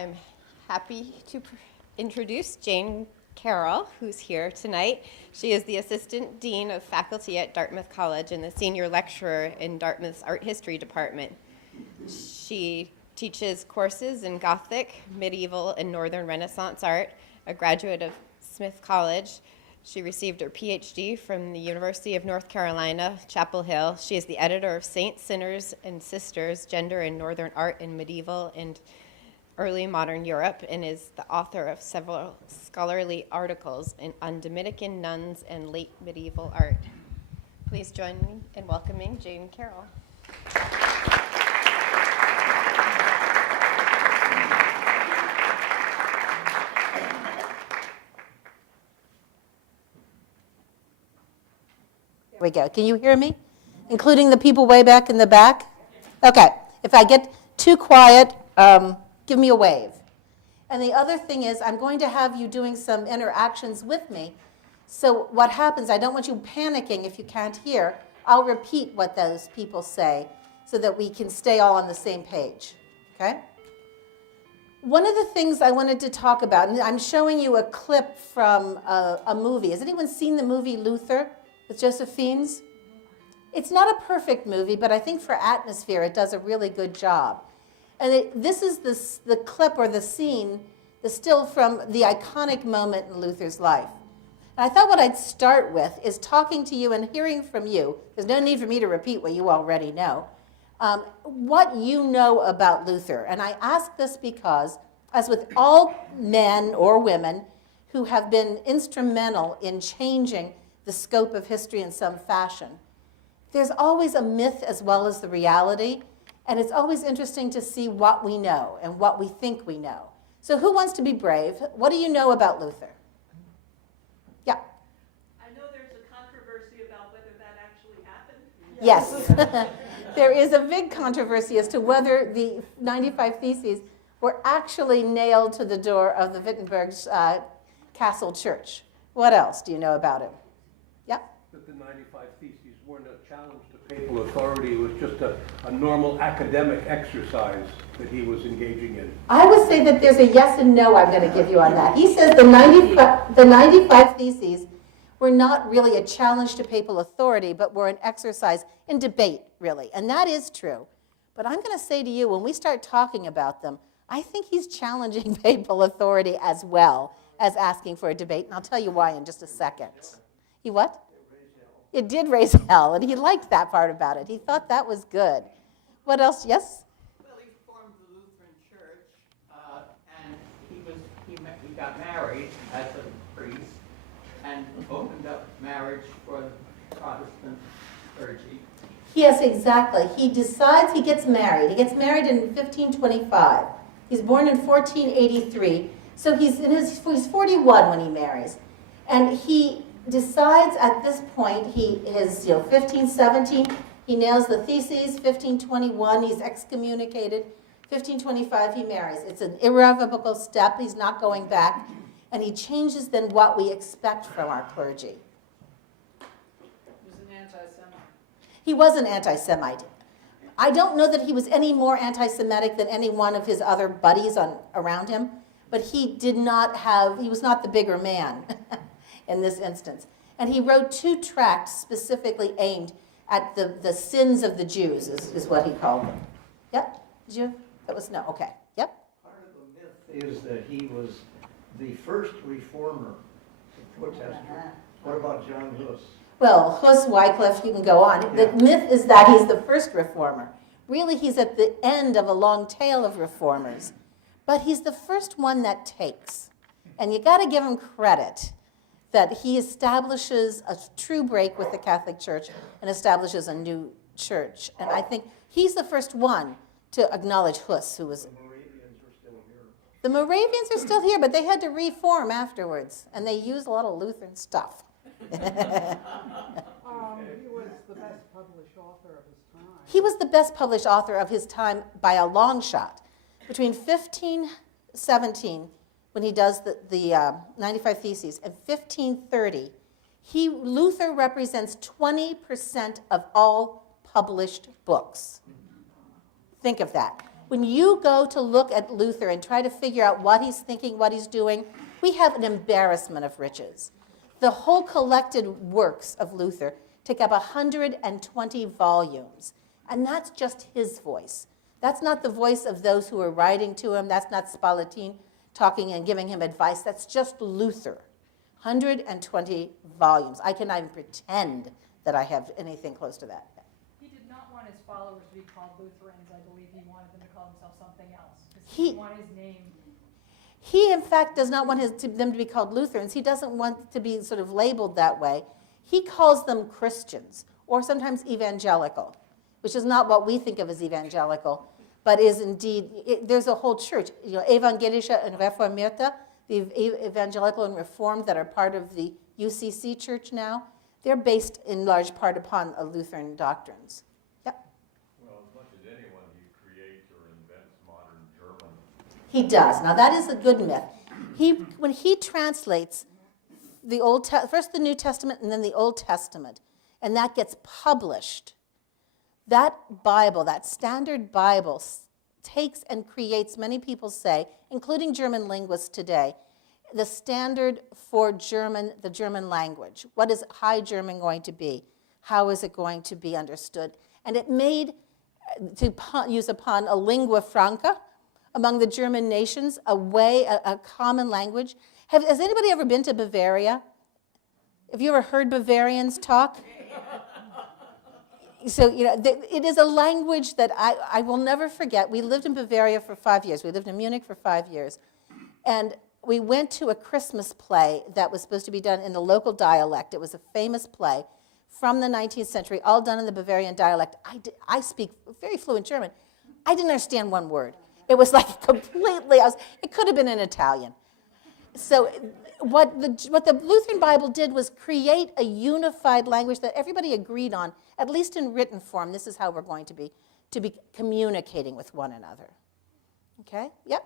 I'm happy to introduce Jane Carroll, who's here tonight. She is the Assistant Dean of Faculty at Dartmouth College and the Senior Lecturer in Dartmouth's Art History Department. She teaches courses in Gothic, Medieval, and Northern Renaissance art, a graduate of Smith College. She received her PhD from the University of North Carolina, Chapel Hill. She is the editor of Saints, Sinners, and Sisters, Gender in Northern Art in Medieval and Early Modern Europe, and is the author of several scholarly articles on Dominican nuns and late medieval art. Please join me in welcoming Jane Carroll. There we go. Can you hear me? Including the people way back in the back? Okay. If I get too quiet, give me a wave. And the other thing is I'm going to have you doing some interactions with me. So what happens, I don't want you panicking if you can't hear. I'll repeat what those people say so that we can stay all on the same page. Okay? One of the things I wanted to talk about, and I'm showing you a clip from a movie. Has anyone seen the movie Luther with Joseph Fiennes? It's not a perfect movie, but I think for atmosphere it does a really good job. And this is the clip or the scene, the still from the iconic moment in Luther's life. And I thought what I'd start with is talking to you and hearing from you. There's no need for me to repeat what you already know. What you know about Luther. And I ask this because, as with all men or women who have been instrumental in changing the scope of history in some fashion, there's always a myth as well as the reality. And it's always interesting to see what we know and what we think we know. So who wants to be brave? What do you know about Luther? Yeah. I know there's a controversy about whether that actually happened. Yes. There is a big controversy as to whether the 95 Theses were actually nailed to the door of the Wittenberg's castle church. What else do you know about him? Yeah? That the 95 Theses weren't a challenge to papal authority. It was just a normal academic exercise that he was engaging in. I would say that there's a yes and no I'm going to give you on that. He says the 95 Theses were not really a challenge to papal authority, but were an exercise in debate, really. And that is true. But I'm going to say to you, when we start talking about them, I think he's challenging papal authority as well as asking for a debate. And I'll tell you why in just a second. He what? It did raise hell, and he liked that part about it. He thought that was good. What else? Yes? Well, he formed the Lutheran Church, and he got married as a priest and opened up marriage for Protestant clergy. Yes, exactly. He decides he gets married. He gets married in 1525. He's born in 1483, so he's 41 when he marries. And he decides at this point, he is 15, 17, he nails the theses, 1521, he's excommunicated, 1525 he marries. It's an irrevocable step, he's not going back, and he changes then what we expect from our clergy. He was an anti-Semite. He was an anti-Semite. I don't know that he was any more anti-Semitic than any one of his other buddies around him, but he was not the bigger man. In this instance. And he wrote 2 tracts specifically aimed at the sins of the Jews, is what he called them. Yep? Did you? That was no. Okay. Yep? Part of the myth is that he was the first reformer, protester. What about John Huss? Well, Huss, Wycliffe, you can go on. The myth is that he's the first reformer. Really, he's at the end of a long tail of reformers. But he's the first one that takes. And you got to give him credit that he establishes a true break with the Catholic Church and establishes a new church. And I think he's the first one to acknowledge Huss, who was... The Moravians are still here. The Moravians are still here, but they had to reform afterwards, and they used a lot of Lutheran stuff. He was the best published author of his time. He was the best published author of his time by a long shot. Between 1517, when he does the 95 Theses, and 1530, Luther represents 20% of all published books. Think of that. When you go to look at Luther and try to figure out what he's thinking, what he's doing, we have an embarrassment of riches. The whole collected works of Luther take up 120 volumes, and that's just his voice. That's not the voice of those who are writing to him. That's not Spalatin talking and giving him advice. That's just Luther. 120 volumes. I cannot even pretend that I have anything close to that. He did not want his followers to be called Lutherans. I believe he wanted them to call themselves something else. Because he didn't want his name. He, in fact, does not want them to be called Lutherans. He doesn't want to be sort of labeled that way. He calls them Christians, or sometimes evangelical, which is not what we think of as evangelical, but is indeed, there's a whole church, Evangelische und Reformierte, the evangelical and reformed that are part of the UCC church now. They're based in large part upon Lutheran doctrines. Yep. Well, as much as anyone, he creates or invents modern German. He does. Now that is a good myth. When he translates the first the New Testament and then the Old Testament, and that gets published, that Bible, that standard Bible, takes and creates, many people say, including German linguists today, the standard for the German language. What is High German going to be? How is it going to be understood? And it made, to use upon a lingua franca among the German nations, a common language. Has anybody ever been to Bavaria? Have you ever heard Bavarians talk? So, it is a language that I will never forget. We lived in Bavaria for 5 years. We lived in Munich for 5 years. And we went to a Christmas play that was supposed to be done in the local dialect. It was a famous play from the 19th century, all done in the Bavarian dialect. I speak very fluent German. I didn't understand one word. It was like completely, it could have been in Italian. So what the Lutheran Bible did was create a unified language that everybody agreed on, at least in written form. This is how we're going to be communicating with one another. Okay? Yep.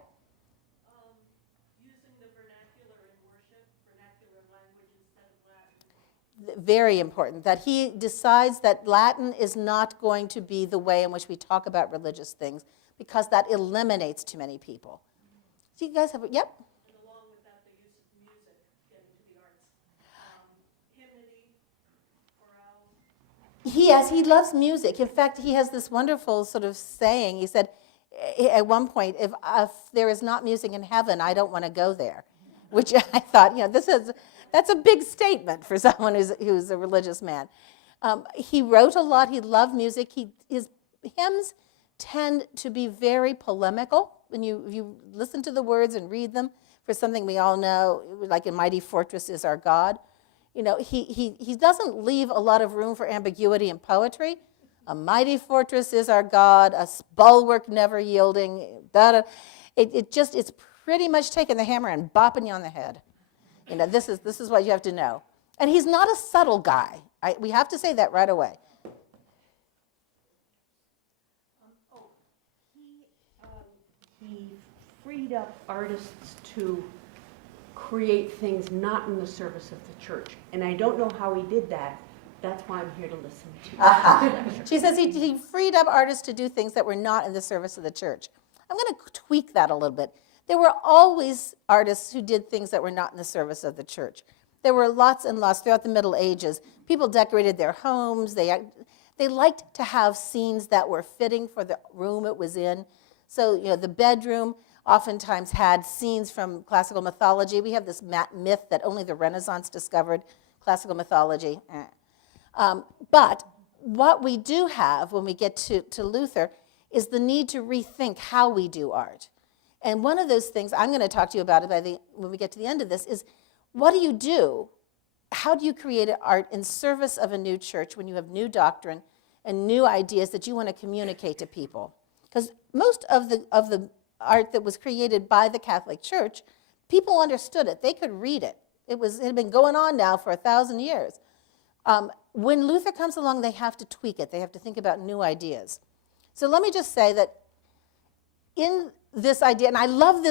Using the vernacular in worship, vernacular language instead of Latin. Very important, that he decides that Latin is not going to be the way in which we talk about religious things, because that eliminates too many people. Do you guys have, yep? And along with that, the use of music, getting to the arts. Hymnody, chorale. He loves music. In fact, he has this wonderful sort of saying. He said at one point, if there is not music in heaven, I don't want to go there. Which I thought, that's a big statement for someone who's a religious man. He wrote a lot. He loved music. His hymns tend to be very polemical. When you listen to the words and read them, for something we all know, like "A Mighty Fortress is Our God," he doesn't leave a lot of room for ambiguity in poetry. A mighty fortress is our God, a bulwark never yielding. It's pretty much taking the hammer and bopping you on the head. This is what you have to know. And he's not a subtle guy. We have to say that right away. He freed up artists to create things not in the service of the church. And I don't know how he did that. That's why I'm here to listen to. Aha. She says he freed up artists to do things that were not in the service of the church. I'm going to tweak that a little bit. There were always artists who did things that were not in the service of the church. There were lots and lots throughout the Middle Ages. People decorated their homes. They liked to have scenes that were fitting for the room it was in. So, the bedroom oftentimes had scenes from classical mythology. We have this myth that only the Renaissance discovered classical mythology. But what we do have when we get to Luther is the need to rethink how we do art. And one of those things, I'm going to talk to you about it when we get to the end of this, is what do you do? How do you create art in service of a new church when you have new doctrine and new ideas that you want to communicate to people? Because most of the art that was created by the Catholic Church, people understood it. They could read it. It had been going on now for 1,000 years. When Luther comes along, they have to tweak it. They have to think about new ideas. So let me just say that in this idea, and I love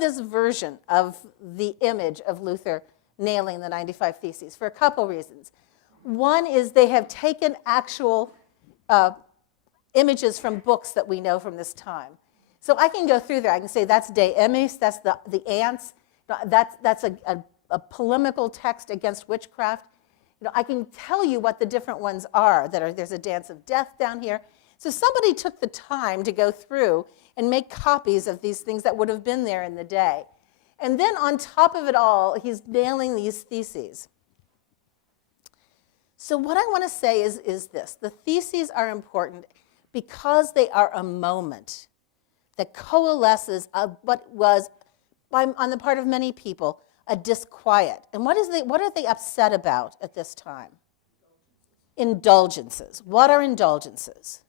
this version of the image of Luther nailing the 95 Theses for a couple reasons. One is they have taken actual images from books that we know from this time. So I can go through there. I can say that's de emis, that's the ants, that's a polemical text against witchcraft. I can tell you what the different ones are. There's a dance of death down here. So somebody took the time to go through and make copies of these things that would have been there in the day. And then on top of it all, he's nailing these theses. So what I want to say is this. The theses are important because they are a moment that coalesces of what was, on the part of many people, a disquiet. And what are they upset about at this time? Indulgences. What are indulgences?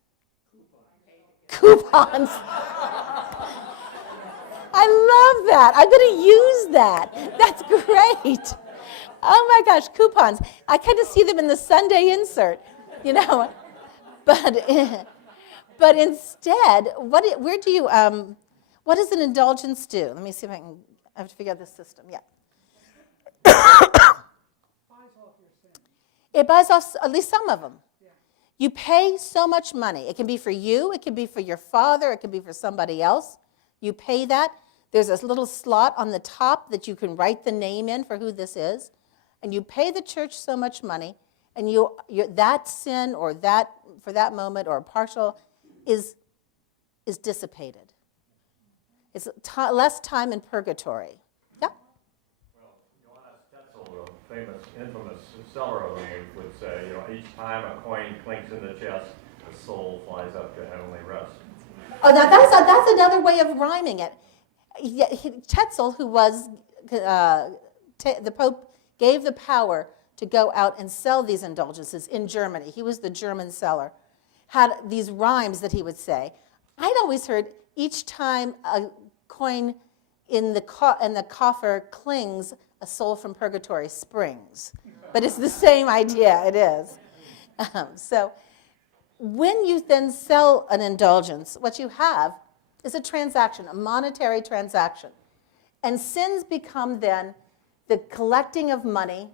Coupons. I love that. I'm going to use that. That's great. Oh my gosh, coupons. I kind of see them in the Sunday insert, But instead, what does an indulgence do? Let me see if I have to figure out this system. Yeah. It buys off at least some of them. You pay so much money. It can be for you. It can be for your father. It can be for somebody else. You pay that. There's a little slot on the top that you can write the name in for who this is. And you pay the church so much money, and that sin or that, for that moment, or a partial, is dissipated. It's less time in purgatory. Yeah? Well, Johannes Tetzel, the famous, infamous seller of the ink, would say, each time a coin clinks in the chest, the soul flies up to heavenly rest. Oh, now that's another way of rhyming it. Tetzel, who was, the Pope gave the power to go out and sell these indulgences in Germany. He was the German seller. Had these rhymes that he would say. I'd always heard each time a coin in the coffer clings, a soul from purgatory springs. But it's the same idea, it is. So when you then sell an indulgence, what you have is a transaction, a monetary transaction. And sins become then the collecting of money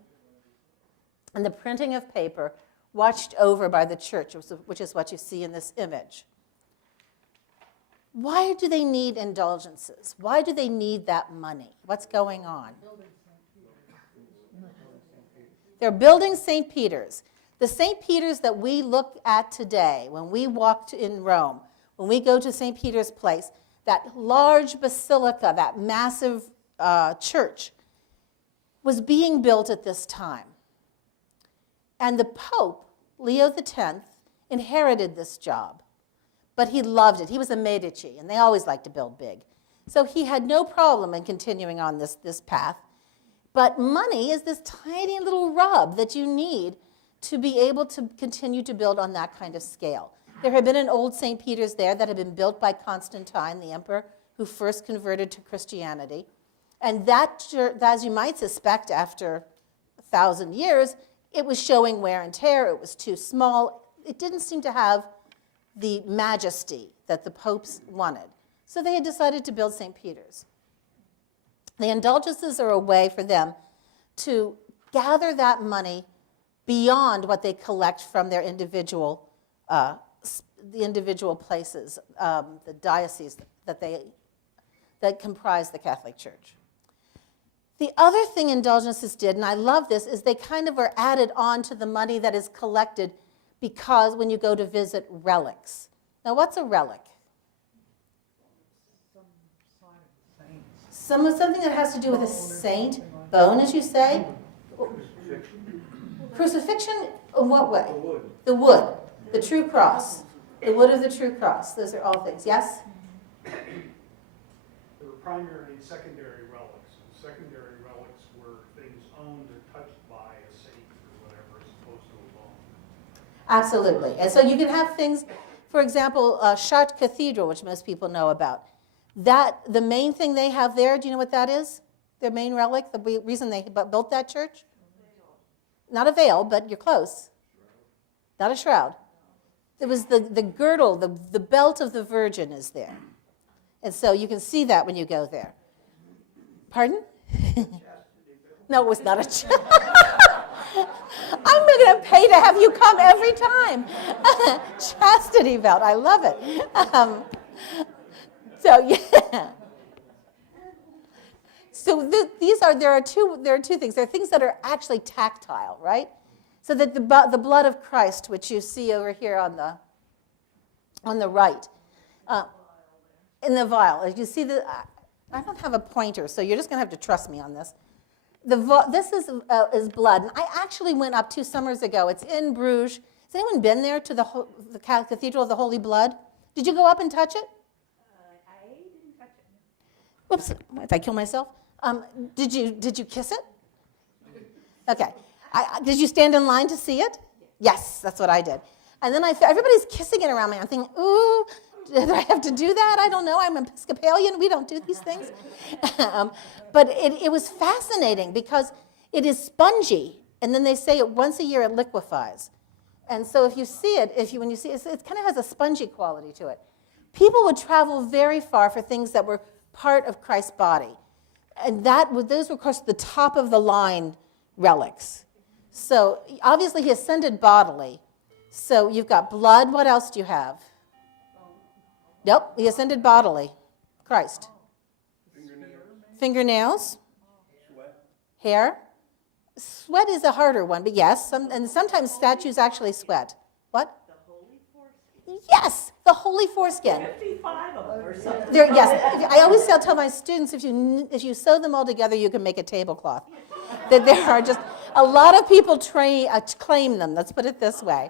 and the printing of paper watched over by the church, which is what you see in this image. Why do they need indulgences? Why do they need that money? What's going on? They're building St. Peter's. The St. Peter's that we look at today, when we walk in Rome, when we go to St. Peter's Place, that large basilica, that massive church, was being built at this time. And the Pope, Leo X, inherited this job. But he loved it. He was a Medici, and they always like to build big. So he had no problem in continuing on this path. But money is this tiny little rub that you need to be able to continue to build on that kind of scale. There had been an old St. Peter's there that had been built by Constantine, the emperor, who first converted to Christianity. And that, as you might suspect, after 1,000 years, it was showing wear and tear. It was too small. It didn't seem to have the majesty that the popes wanted. So they had decided to build St. Peter's. The indulgences are a way for them to gather that money beyond what they collect from their individual places, the dioceses that comprise the Catholic Church. The other thing indulgences did, and I love this, is they kind of are added on to the money that is collected because when you go to visit relics. Now, what's a relic? Something that has to do with a saint. Bone, as you say? Crucifixion, in what way? The wood. The wood. The true cross. The wood of the true cross. Those are all things. Yes? There were primary and secondary relics. And secondary relics were things owned or touched by a saint or whatever, as opposed to a bone. Absolutely. And so you can have things, for example, Chartres Cathedral, which most people know about. The main thing they have there, do you know what that is? Their main relic, the reason they built that church? Not a veil, but you're close. Not a shroud. It was the girdle, the belt of the Virgin is there. And so you can see that when you go there. Pardon? No, it was not a chastity. I'm going to pay to have you come every time. Chastity belt, I love it. So yeah. So there are two things. There are things that are actually tactile, right? So that the blood of Christ, which you see over here on the right, in the vial. You see I don't have a pointer, so you're just going to have to trust me on this. This is blood, and I actually went up 2 summers ago. It's in Bruges. Has anyone been there to the Cathedral of the Holy Blood? Did you go up and touch it? I didn't touch it. Whoops! Did I kill myself? Did you kiss it? Okay. Did you stand in line to see it? Yes, that's what I did. And then everybody's kissing it around me. I'm thinking, ooh, did I have to do that? I don't know. I'm Episcopalian. We don't do these things. But it was fascinating because it is spongy. And then they say once a year it liquefies. And so if you see it, when you see it, it kind of has a spongy quality to it. People would travel very far for things that were part of Christ's body. And those were, of course, the top of the line relics. So obviously he ascended bodily. So you've got blood. What else do you have? Nope, he ascended bodily. Christ. Fingernails. Sweat. Hair. Sweat is a harder one, but yes. And sometimes statues actually sweat. What? The holy foreskin. Yes, the holy foreskin. 55 of them or something. Yes, I always tell my students, if you sew them all together, you can make a tablecloth. That there are just a lot of people claim them. Let's put it this way.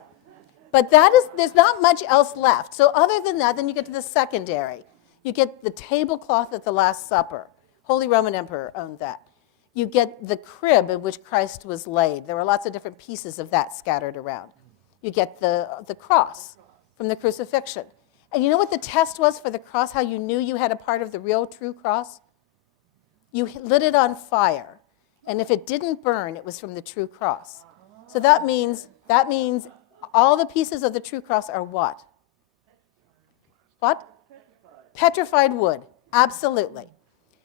But there's not much else left. So other than that, then you get to the secondary. You get the tablecloth at the Last Supper. Holy Roman Emperor owned that. You get the crib in which Christ was laid. There were lots of different pieces of that scattered around. You get the cross from the crucifixion. And you know what the test was for the cross, how you knew you had a part of the real true cross? You lit it on fire. And if it didn't burn, it was from the true cross. So that means all the pieces of the true cross are what? What? Petrified wood. Absolutely.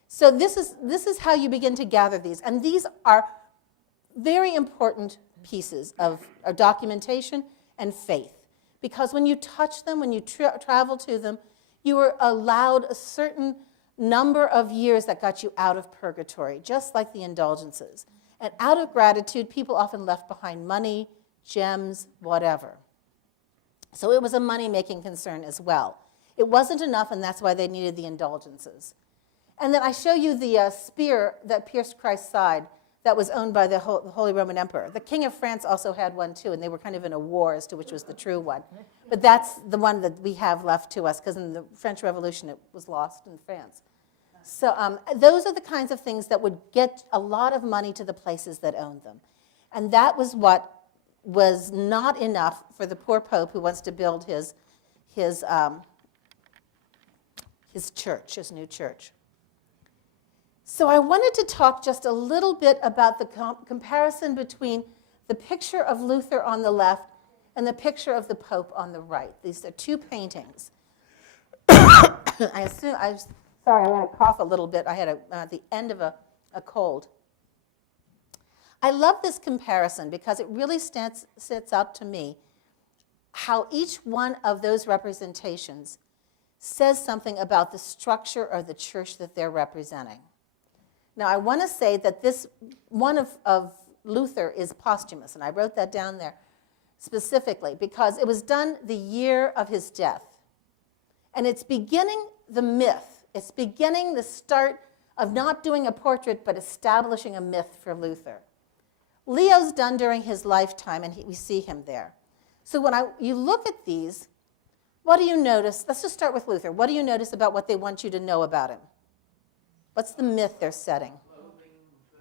So this is how you begin to gather these. And these are very important pieces of documentation and faith. Because when you touch them, when you travel to them, you were allowed a certain number of years that got you out of purgatory, just like the indulgences. And out of gratitude, people often left behind money, gems, whatever. So it was a money-making concern as well. It wasn't enough, and that's why they needed the indulgences. And then I show you the spear that pierced Christ's side that was owned by the Holy Roman Emperor. The King of France also had one too, and they were kind of in a war as to which was the true one. But that's the one that we have left to us, because in the French Revolution it was lost in France. So those are the kinds of things that would get a lot of money to the places that owned them. And that was what was not enough for the poor Pope who wants to build his church, his new church. So I wanted to talk just a little bit about the comparison between the picture of Luther on the left and the picture of the Pope on the right. These are two paintings. Sorry, I'm going to cough a little bit. I had the end of a cold. I love this comparison because it really sets out to me how each one of those representations says something about the structure of the church that they're representing. Now, I want to say that this one of Luther is posthumous, and I wrote that down there specifically because it was done the year of his death. And it's beginning the myth. It's beginning the start of not doing a portrait, but establishing a myth for Luther. Leo's done during his lifetime, and we see him there. So when you look at these, what do you notice? Let's just start with Luther. What do you notice about what they want you to know about him? What's the myth they're setting? Clothing, the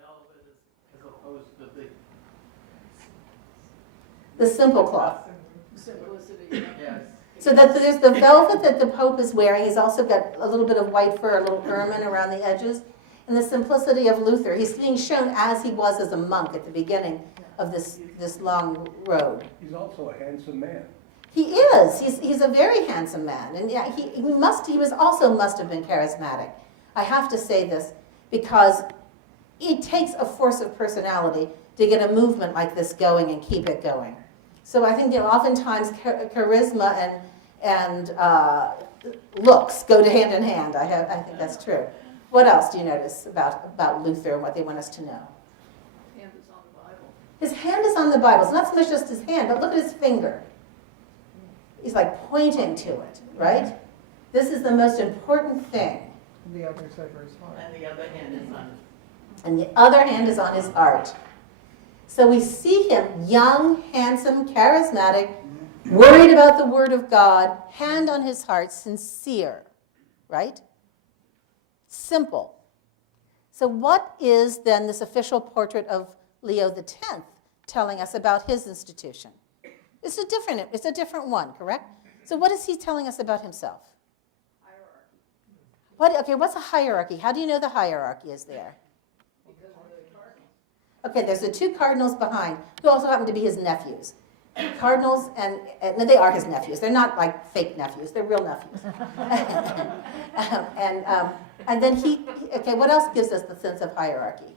velvet as opposed to The simple cloth. Simplicity. yes. So that there's the velvet that the Pope is wearing. He's also got a little bit of white fur, a little ermine around the edges. And the simplicity of Luther. He's being shown as he was as a monk at the beginning of this long road. He's also a handsome man. He is. He's a very handsome man. And yeah, he must have been charismatic. I have to say this because it takes a force of personality to get a movement like this going and keep it going. So I think oftentimes charisma and looks go to hand in hand. I think that's true. What else do you notice about Luther and what they want us to know? Hand is on the Bible. His hand is on the Bible. It's not so much just his hand, but look at his finger. He's like pointing to it, right? This is the most important thing. And the other hand is on. And the other hand is on his heart. So we see him young, handsome, charismatic, worried about the Word of God, hand on his heart, sincere, right? Simple. So what is then this official portrait of Leo X telling us about his institution? It's a different one, correct? So what is he telling us about himself? Hierarchy. What's a hierarchy? How do you know the hierarchy is there? Because of the cardinals. Okay, there's the two cardinals behind, who also happen to be his nephews. Cardinals, no, they are his nephews. They're not like fake nephews. They're real nephews. And then what else gives us the sense of hierarchy?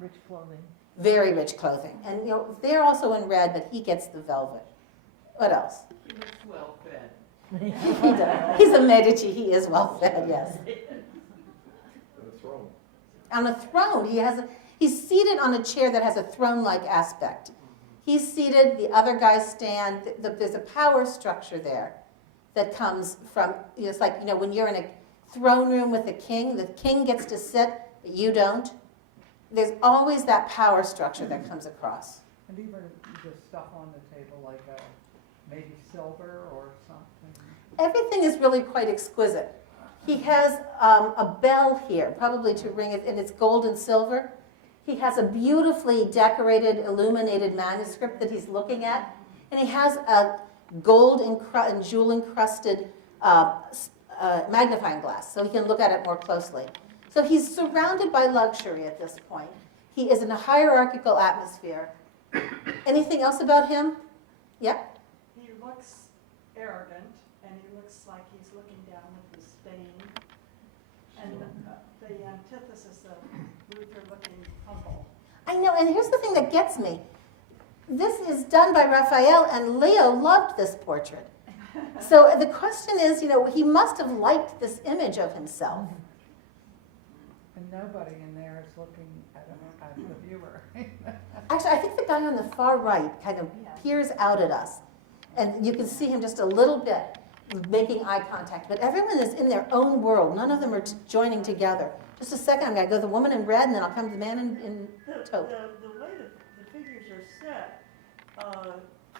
Rich clothing. Very rich clothing. And, they're also in red, but he gets the velvet. What else? He looks well fed. He does. He's a Medici. He is well fed, yes. On a throne. He's seated on a chair that has a throne-like aspect. He's seated, the other guys stand. There's a power structure there that comes from, it's like, when you're in a throne room with the king gets to sit, but you don't. There's always that power structure that comes across. And even the stuff on the table, like maybe silver or something. Everything is really quite exquisite. He has a bell here, probably to ring it, and it's gold and silver. He has a beautifully decorated, illuminated manuscript that he's looking at, and he has a gold and jewel-encrusted magnifying glass, so he can look at it more closely. So he's surrounded by luxury at this point. He is in a hierarchical atmosphere. Anything else about him? Yeah? He looks arrogant, and he looks like he's looking down with disdain. And the antithesis of Luther looking humble. I know, and here's the thing that gets me. This is done by Raphael, and Leo loved this portrait. So the question is, he must have liked this image of himself. And nobody in there is looking at the viewer. Actually, I think the guy on the far right kind of peers out at us. And you can see him just a little bit making eye contact. But everyone is in their own world. None of them are joining together. Just a second, I'm going to go to the woman in red, and then I'll come to the man in taupe. The way the figures are set,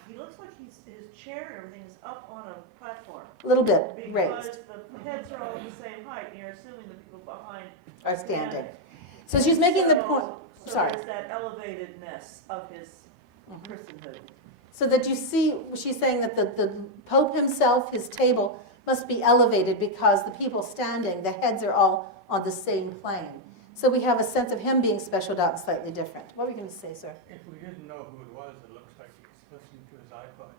he looks like his chair and everything is up on a platform. A little bit Because raised. the heads are all the same height, and you're assuming the people behind Are standing. So she's making the point. So Sorry. there's that elevatedness of his personhood. So that you see, she's saying that the Pope himself, his table, must be elevated because the people standing, the heads are all on the same plane. So we have a sense of him being specialed out and slightly different. What were you going to say, sir? If we didn't know who it was, it looks like he's listening to his iPod.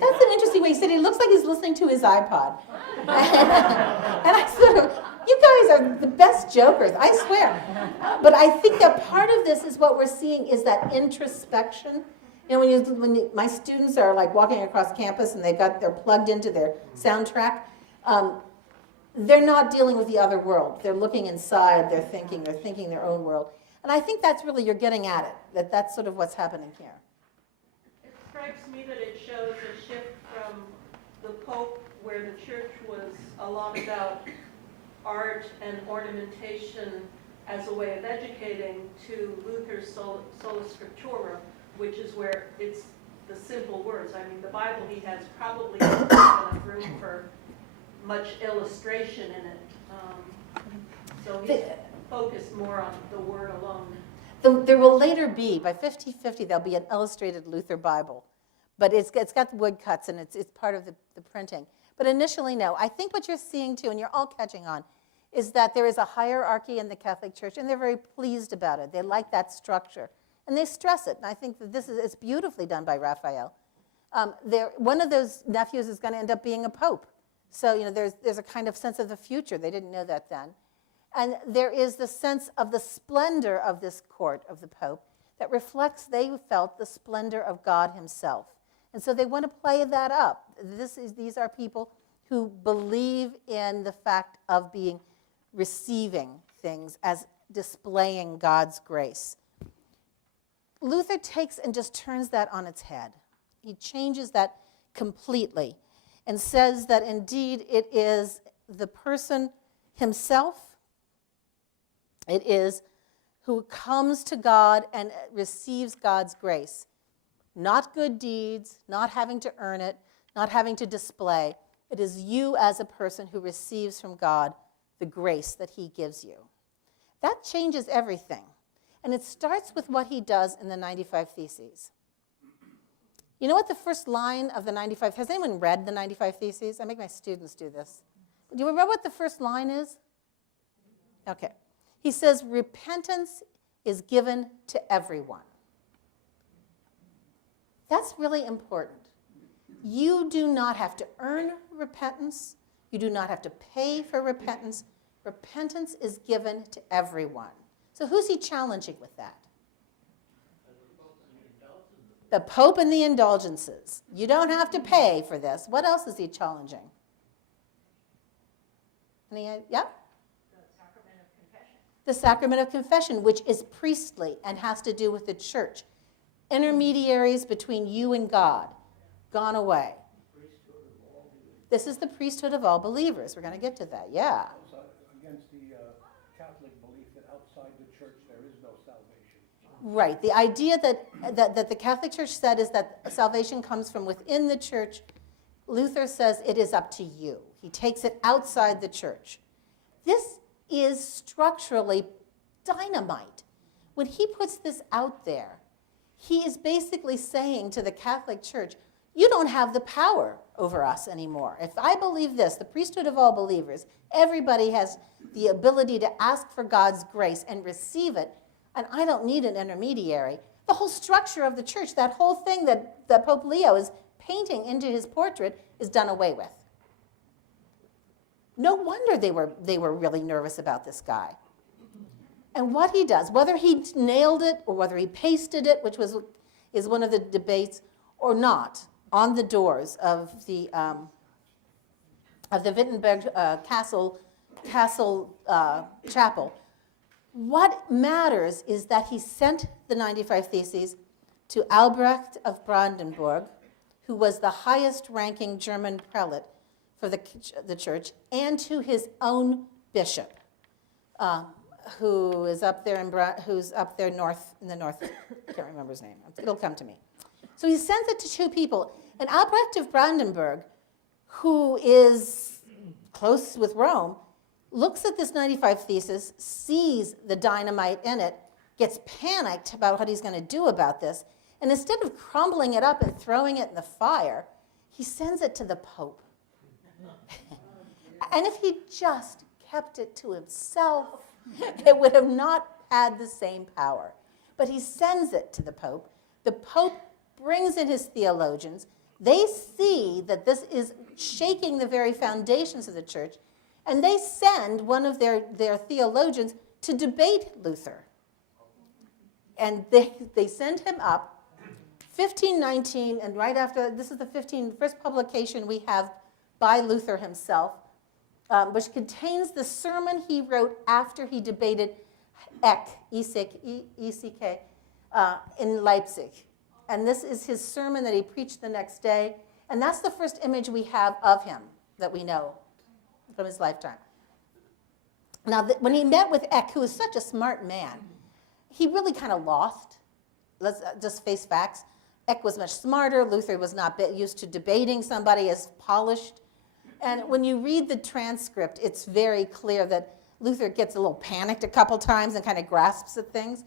That's an interesting way. He said he looks like he's listening to his iPod. And I sort of, you guys are the best jokers, I swear. But I think that part of this is what we're seeing is that introspection. When my students are like walking across campus and they're plugged into their soundtrack, they're not dealing with the other world. They're looking inside, they're thinking their own world. And I think that's really, you're getting at it, that's sort of what's happening here. It strikes me that it shows a shift from the Pope, where the church was a lot about art and ornamentation as a way of educating, to Luther's Sola Scriptura, which is where it's the simple words. I mean, the Bible, he has probably not enough room for much illustration in it. So he's focused more on the word alone. There will later be, by 50/50, there'll be an illustrated Luther Bible. But it's got woodcuts, and it's part of the printing. But initially, no. I think what you're seeing, too, and you're all catching on, is that there is a hierarchy in the Catholic Church, and they're very pleased about it. They like that structure. And they stress it, and I think that it's beautifully done by Raphael. One of those nephews is going to end up being a pope. So, there's a kind of sense of the future. They didn't know that then. And there is the sense of the splendor of this court of the Pope that reflects, they felt, the splendor of God himself. And so they want to play that up. These are people who believe in the fact of receiving things as displaying God's grace. Luther takes and just turns that on its head. He changes that completely and says that indeed it is the person himself, it is who comes to God and receives God's grace. Not good deeds, not having to earn it, not having to display. It is you as a person who receives from God the grace that he gives you. That changes everything. And it starts with what he does in the 95 Theses. You know what the first line of the 95, has anyone read the 95 Theses? I make my students do this. Do you remember what the first line is? Okay. He says, repentance is given to everyone. That's really important. You do not have to earn repentance. You do not have to pay for repentance. Repentance is given to everyone. So who's he challenging with that? The Pope and the indulgences. You don't have to pay for this. What else is he challenging? Yeah? The sacrament of confession, which is priestly and has to do with the church. Intermediaries between you and God, gone away. This is the priesthood of all believers. We're going to get to that, yeah. Against the Catholic belief that outside the church there is no salvation. Right. The idea that the Catholic Church said is that salvation comes from within the church. Luther says it is up to you. He takes it outside the church. This is structurally dynamite. When he puts this out there, he is basically saying to the Catholic Church, you don't have the power over us anymore. If I believe this, the priesthood of all believers, everybody has the ability to ask for God's grace and receive it, and I don't need an intermediary. The whole structure of the church, that whole thing that Pope Leo is painting into his portrait, is done away with. No wonder they were really nervous about this guy. And what he does, whether he nailed it or whether he pasted it, which is one of the debates, or not, on the doors of the Wittenberg Castle Chapel, what matters is that he sent the 95 Theses to Albrecht of Brandenburg, who was the highest-ranking German prelate for the church, and to his own bishop, who is up there who's up there north in the north. I can't remember his name. It'll come to me. So he sends it to two people. And Albrecht of Brandenburg, who is close with Rome, looks at this 95 Thesis, sees the dynamite in it, gets panicked about what he's going to do about this, and instead of crumbling it up and throwing it in the fire, he sends it to the Pope. And if he just kept it to himself, it would have not had the same power. But he sends it to the Pope. The Pope brings in his theologians. They see that this is shaking the very foundations of the church, and they send one of their theologians to debate Luther. And they send him up. 1519, and right after, this is the first publication we have by Luther himself, which contains the sermon he wrote after he debated Eck, E-C-K, in Leipzig. And this is his sermon that he preached the next day. And that's the first image we have of him that we know from his lifetime. Now, when he met with Eck, who was such a smart man, he really kind of lost. Let's just face facts. Eck was much smarter. Luther was not used to debating somebody as polished. And when you read the transcript, it's very clear that Luther gets a little panicked a couple times and kind of grasps at things.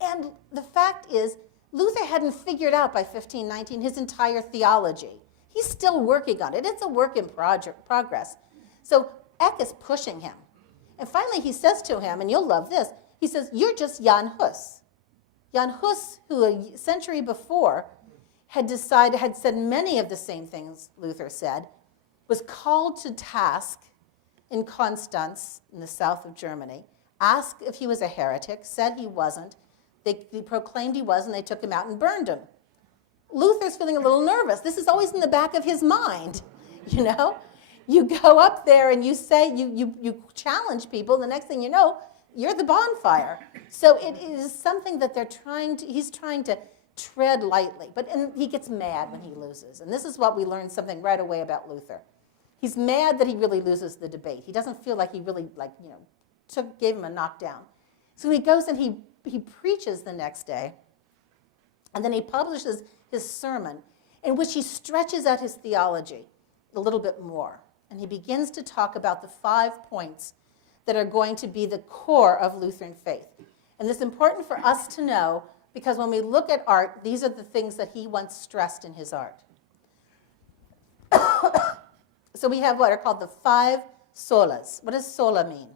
And the fact is, Luther hadn't figured out by 1519 his entire theology. He's still working on it. It's a work in progress. So Eck is pushing him. And finally he says to him, and you'll love this, he says, you're just Jan Hus. Jan Hus, who a century before had said many of the same things Luther said, was called to task in Constance, in the south of Germany, asked if he was a heretic, said he wasn't. They proclaimed he was, and they took him out and burned him. Luther's feeling a little nervous. This is always in the back of his mind, you know? You go up there and you say, you challenge people, the next thing you know, you're the bonfire. So it is something that he's trying to tread lightly. And he gets mad when he loses. And this is what we learned something right away about Luther. He's mad that he really loses the debate. He doesn't feel like he really, gave him a knockdown. So he goes and he preaches the next day. And then he publishes his sermon in which he stretches out his theology a little bit more. And he begins to talk about the 5 points that are going to be the core of Lutheran faith. And it's important for us to know because when we look at art, these are the things that he once stressed in his art. So we have what are called the 5 solas. What does sola mean?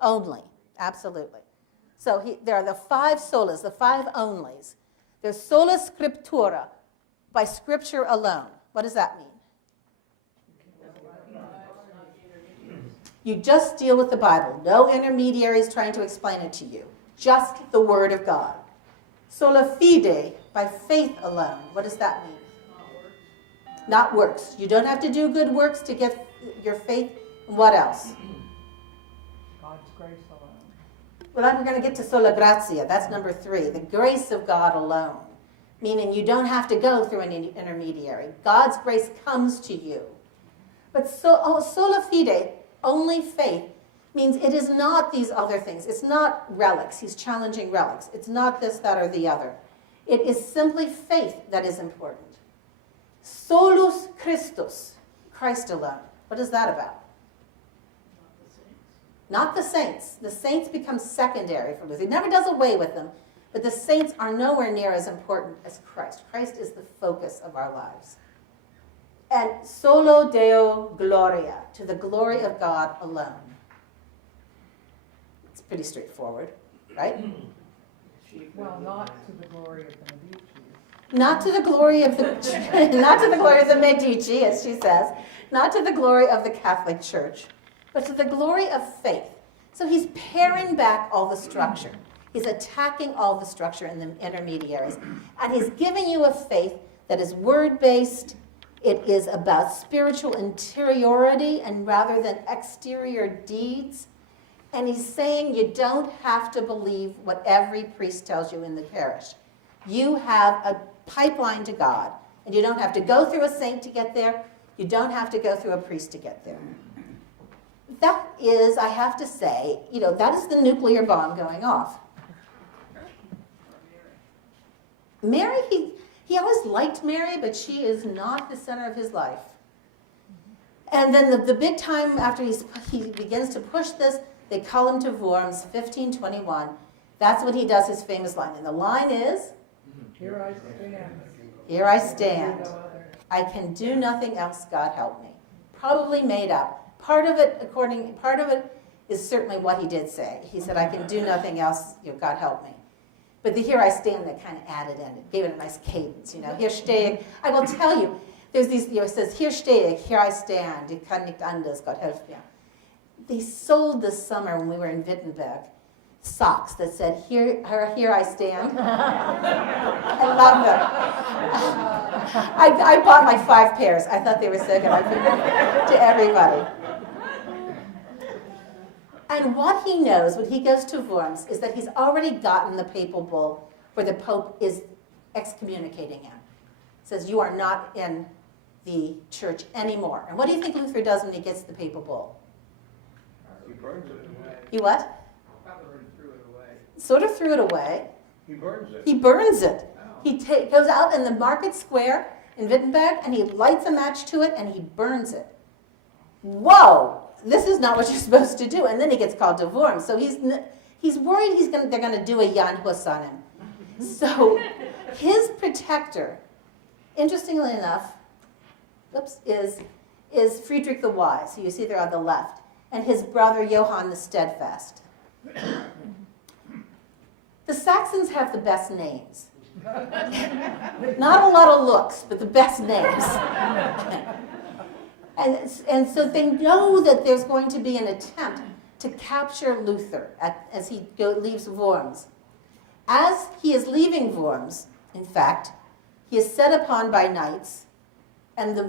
Only. Absolutely. So there are the 5 solas, the 5 onlys. There's sola scriptura, by scripture alone. What does that mean? You just deal with the Bible. No intermediaries trying to explain it to you. Just the Word of God. Sola fide, by faith alone. What does that mean? Not works. You don't have to do good works to get your faith. What else? God's grace alone. Well, we're going to get to sola gratia. That's number 3. The grace of God alone. Meaning you don't have to go through an intermediary. God's grace comes to you. But sola fide, only faith, means it is not these other things. It's not relics. He's challenging relics. It's not this, that, or the other. It is simply faith that is important. Solus Christus, Christ alone. What is that about? Not the saints. The saints become secondary for Luther. He never does away with them, but the saints are nowhere near as important as Christ. Christ is the focus of our lives. And solo Deo gloria, to the glory of God alone. It's pretty straightforward, right? Well, not to the glory of the Medici. Not to the glory of the Medici, as she says, not to the glory of the Catholic Church, but to the glory of faith. So he's paring back all the structure. He's attacking all the structure in the intermediaries. And he's giving you a faith that is word-based. It is about spiritual interiority and rather than exterior deeds. And he's saying you don't have to believe what every priest tells you in the parish. You have a pipeline to God, and you don't have to go through a saint to get there. You don't have to go through a priest to get there. That is, I have to say, that is the nuclear bomb going off. Mary, he always liked Mary, but she is not the center of his life. And then the big time after he begins to push this, they call him to Worms, 1521. That's when he does his famous line. And the line is, Here I stand. Here I stand. I can do nothing else, God help me. Probably made up. Part of it is certainly what he did say. He said, I can do nothing else, God help me. But the here I stand, that kind of added in. It gave it a nice cadence, Here stehe ich. I will tell you, there's these, it says, here stehe ich, here I stand. Ich kann nicht anders, Gott help me. They sold this summer when we were in Wittenberg socks that said, here I stand. I love them. I bought like 5 pairs. I thought they were so good. I gave them to everybody. And what he knows when he goes to Worms is that he's already gotten the papal bull where the Pope is excommunicating him. Says, you are not in the church anymore. And what do you think Luther does when he gets the papal bull? He burns it. He what? Probably threw it away. Sort of threw it away. He burns it. He burns it. He goes out in the market square in Wittenberg and he lights a match to it and he burns it. Whoa! This is not what you're supposed to do. And then he gets called to Worms. So he's worried they're going to do a Jan Hus on him. So his protector, interestingly enough, is Friedrich the Wise, who you see there on the left, and his brother Johann the Steadfast. The Saxons have the best names. Not a lot of looks, but the best names. And so they know that there's going to be an attempt to capture Luther as he leaves Worms. As he is leaving Worms, in fact, He is set upon by knights, and the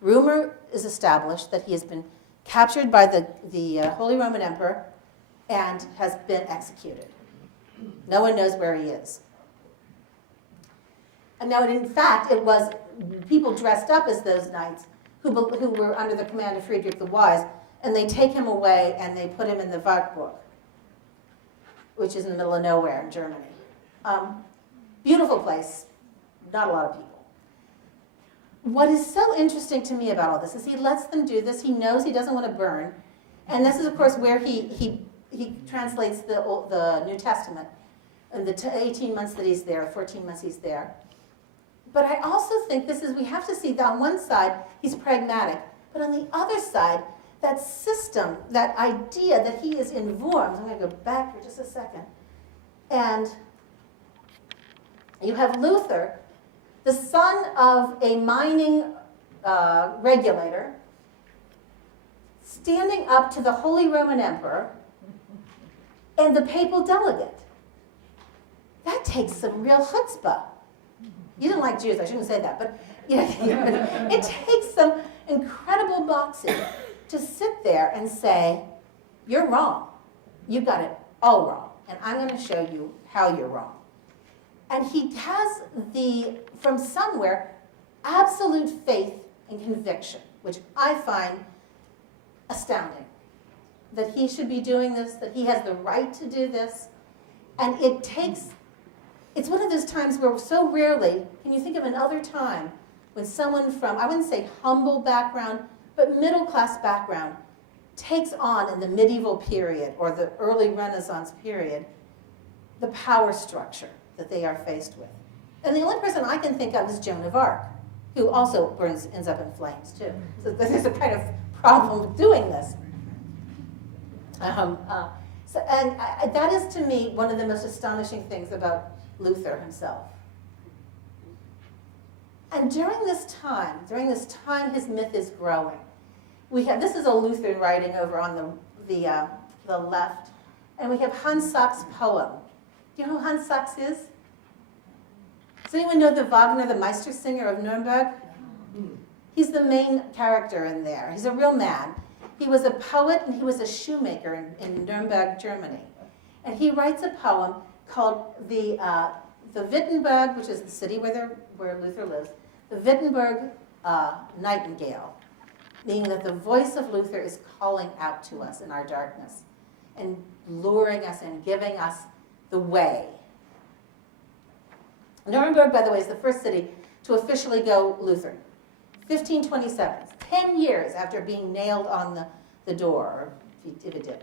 rumor is established that he has been captured by the Holy Roman Emperor and has been executed. No one knows where he is. And now, in fact, it was people dressed up as those knights who were under the command of Friedrich the Wise, and they take him away and they put him in the Wartburg, which is in the middle of nowhere in Germany. Beautiful place, not a lot of people. What is so interesting to me about all this is he lets them do this. He knows he doesn't want to burn. And this is, of course, where he translates the New Testament in the 18 months that he's there, 14 months he's there. But I also think we have to see that on one side, he's pragmatic. But on the other side, that system, that idea that he is in Worms, I'm going to go back for just a second. And you have Luther, the son of a mining regulator, standing up to the Holy Roman Emperor and the papal delegate. That takes some real chutzpah. You didn't like Jews, I shouldn't say that, but it takes some incredible boxing to sit there and say, you're wrong. You got it all wrong, and I'm going to show you how you're wrong. And he has from somewhere, absolute faith and conviction, which I find astounding. That he should be doing this, that he has the right to do this. And it's one of those times where so rarely can you think of another time when someone from, I wouldn't say humble background, but middle class background takes on in the medieval period or the early Renaissance period the power structure that they are faced with. And the only person I can think of is Joan of Arc, who also ends up in flames too. So there's a kind of problem with doing this. That is to me one of the most astonishing things about Luther himself. And during this time his myth is growing. This is a Lutheran writing over on the left, and we have Hans Sachs' poem. Do you know who Hans Sachs is? Does anyone know the Wagner, the Meistersinger of Nuremberg? He's the main character in there. He's a real man. He was a poet and he was a shoemaker in Nuremberg, Germany. And he writes a poem called the Wittenberg, which is the city where Luther lives, the Wittenberg Nightingale, meaning that the voice of Luther is calling out to us in our darkness and luring us and giving us the way. Nuremberg, by the way, is the first city to officially go Lutheran. 1527, 10 years after being nailed on the door, if it did.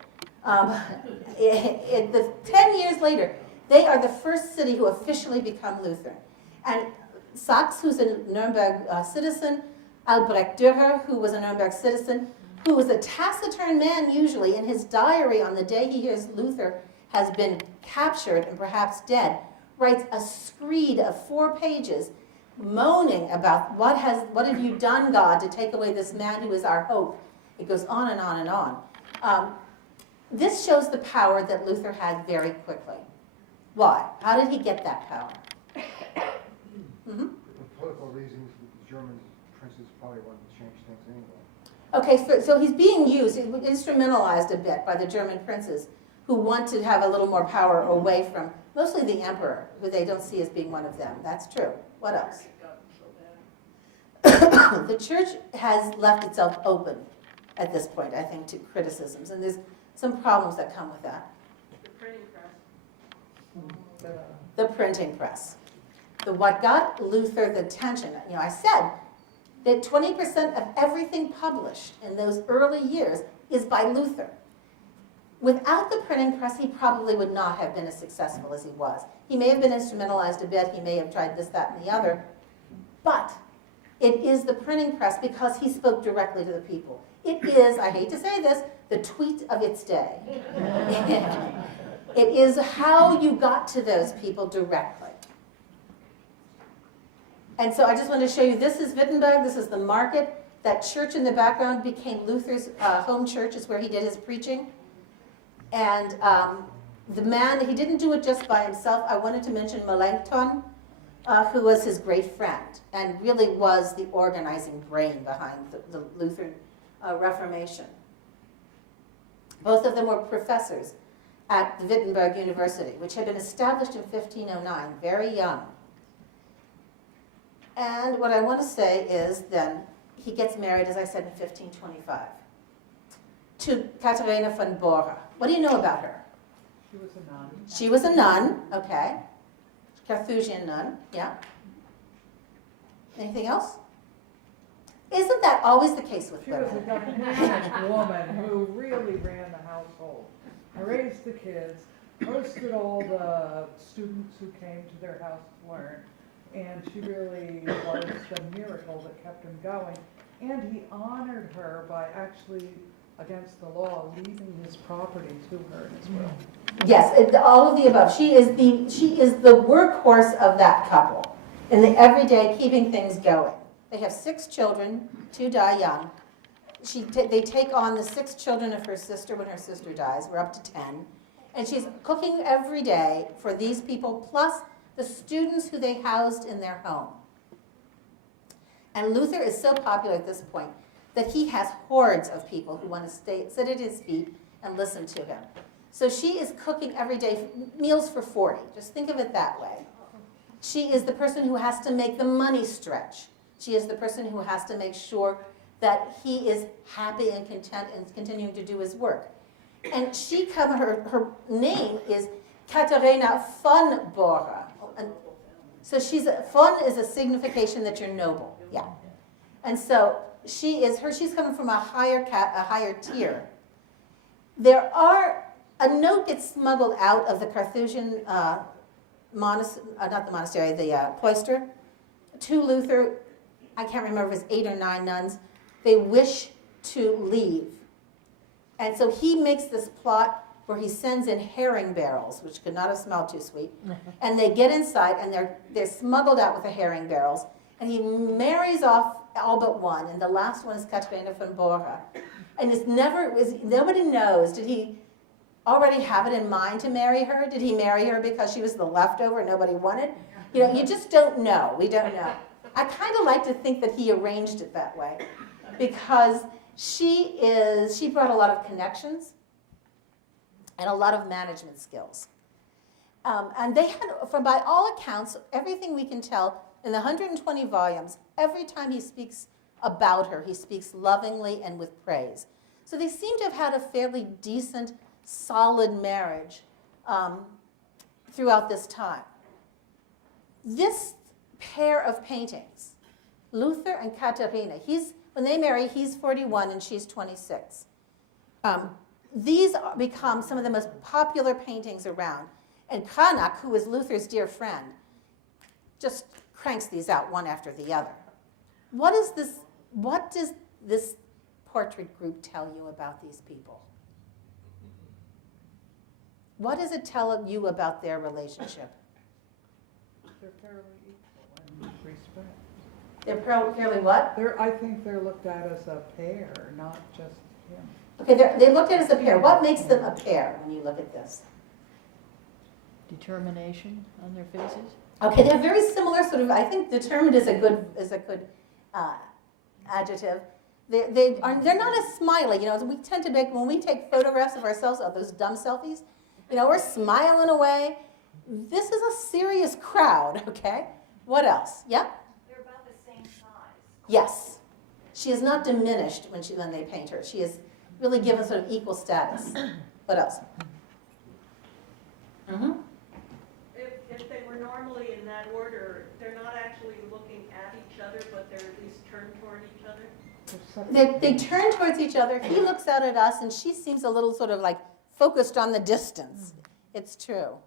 10 years later, they are the first city who officially become Lutheran. And Sachs, who's a Nuremberg citizen, Albrecht Dürer, who was a Nuremberg citizen, who was a taciturn man usually, in his diary on the day he hears Luther has been captured and perhaps dead, writes a screed of 4 pages moaning about what have you done, God, to take away this man who is our hope. It goes on and on and on. This shows the power that Luther had very quickly. Why? How did he get that power? Mm-hmm. For political reasons, the German princes probably wanted to change things anyway. Okay, so he's being used, instrumentalized a bit by the German princes who want to have a little more power away from mostly the emperor, who they don't see as being one of them. That's true. What else? The church has left itself open at this point, I think, to criticisms, and there's some problems that come with that. The printing press. The printing press. What got Luther the attention, I said that 20% of everything published in those early years is by Luther. Without the printing press, he probably would not have been as successful as he was. He may have been instrumentalized a bit, he may have tried this, that, and the other, but it is the printing press because he spoke directly to the people. It is, I hate to say this, the tweet of its day. It is how you got to those people directly. And so I just want to show you, this is Wittenberg, this is the market. That church in the background became Luther's home church, is where he did his preaching. And the man, he didn't do it just by himself. I wanted to mention Melanchthon, who was his great friend and really was the organizing brain behind the Lutheran Reformation. Both of them were professors at the Wittenberg University, which had been established in 1509, very young. And what I want to say is then he gets married, as I said, in 1525 to Katarina von Bora. What do you know about her? She was a nun. She was a nun, okay. Carthusian nun, yeah. Anything else? Isn't that always the case with She was a women? dynamic woman who really ran the household. Raised the kids, hosted all the students who came to their house to learn, and she really was the miracle that kept him going. And he honored her by actually, against the law, leaving his property to her as well. Yes, all of the above. She is the workhorse of that couple in the everyday keeping things going. They have 6 children, 2 die young. They take on the 6 children of her sister when her sister dies. We're up to 10. And she's cooking every day for these people, plus the students who they housed in their home. And Luther is so popular at this point that he has hordes of people who want to sit at his feet and listen to him. So she is cooking every day meals for 40. Just think of it that way. She is the person who has to make the money stretch. She is the person who has to make sure that he is happy and content and continuing to do his work. And her name is Katarina von Bora. So von is a signification that you're noble, yeah. And so she's coming from a higher tier. A note gets smuggled out of the Carthusian the cloister to Luther. I can't remember if it was 8 or 9 nuns. They wish to leave. And so he makes this plot where he sends in herring barrels, which could not have smelled too sweet. And they get inside, and they're smuggled out with the herring barrels. And he marries off all but one, and the last one is Katarina von Bora. And nobody knows, did he already have it in mind to marry her? Did he marry her because she was the leftover nobody wanted? You just don't know. We don't know. I kind of like to think that he arranged it that way because she brought a lot of connections and a lot of management skills. And they had, by all accounts, everything we can tell, in the 120 volumes, every time he speaks about her, he speaks lovingly and with praise. So they seem to have had a fairly decent, solid marriage throughout this time. This pair of paintings, Luther and Katarina, when they marry, he's 41 and she's 26. These become some of the most popular paintings around. And Cranach, who is Luther's dear friend, just cranks these out one after the other. What does this portrait group tell you about these people? What does it tell you about their relationship? They're fairly equal in respect. They're fairly what? I think they're looked at as a pair, not just him. Okay, they looked at as a pair. What makes them a pair when you look at this? Determination on their faces. Okay, they're very similar. Sort of. I think determined is a good adjective. They're not as smiley. We tend to make when we take photographs of ourselves of those dumb selfies. We're smiling away. This is a serious crowd. Okay. What else? Yeah. They're about the same size. Yes. She is not diminished when they paint her. She is really given sort of equal status. What else? Mm-hmm. If they were normally in that order, they're not actually looking at each other, but they're at least turned toward each other. They turn towards each other. He looks out at us, and she seems a little sort of like focused on the distance. It's true.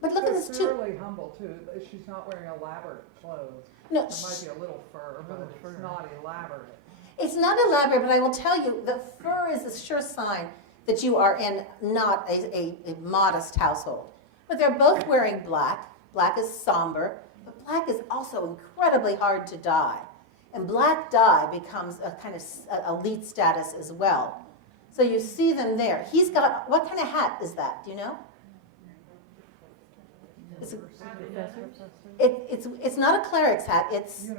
But look at this too. They're fairly humble too. She's not wearing elaborate clothes. No, there might be a little fur, but it's not elaborate. It's not elaborate, but I will tell you, the fur is a sure sign that you are in not a modest household. But they're both wearing black. Black is somber, but black is also incredibly hard to dye. And black dye becomes a kind of elite status as well. So you see them there. He's got, what kind of hat is that? Do you know? It's not a cleric's hat, it's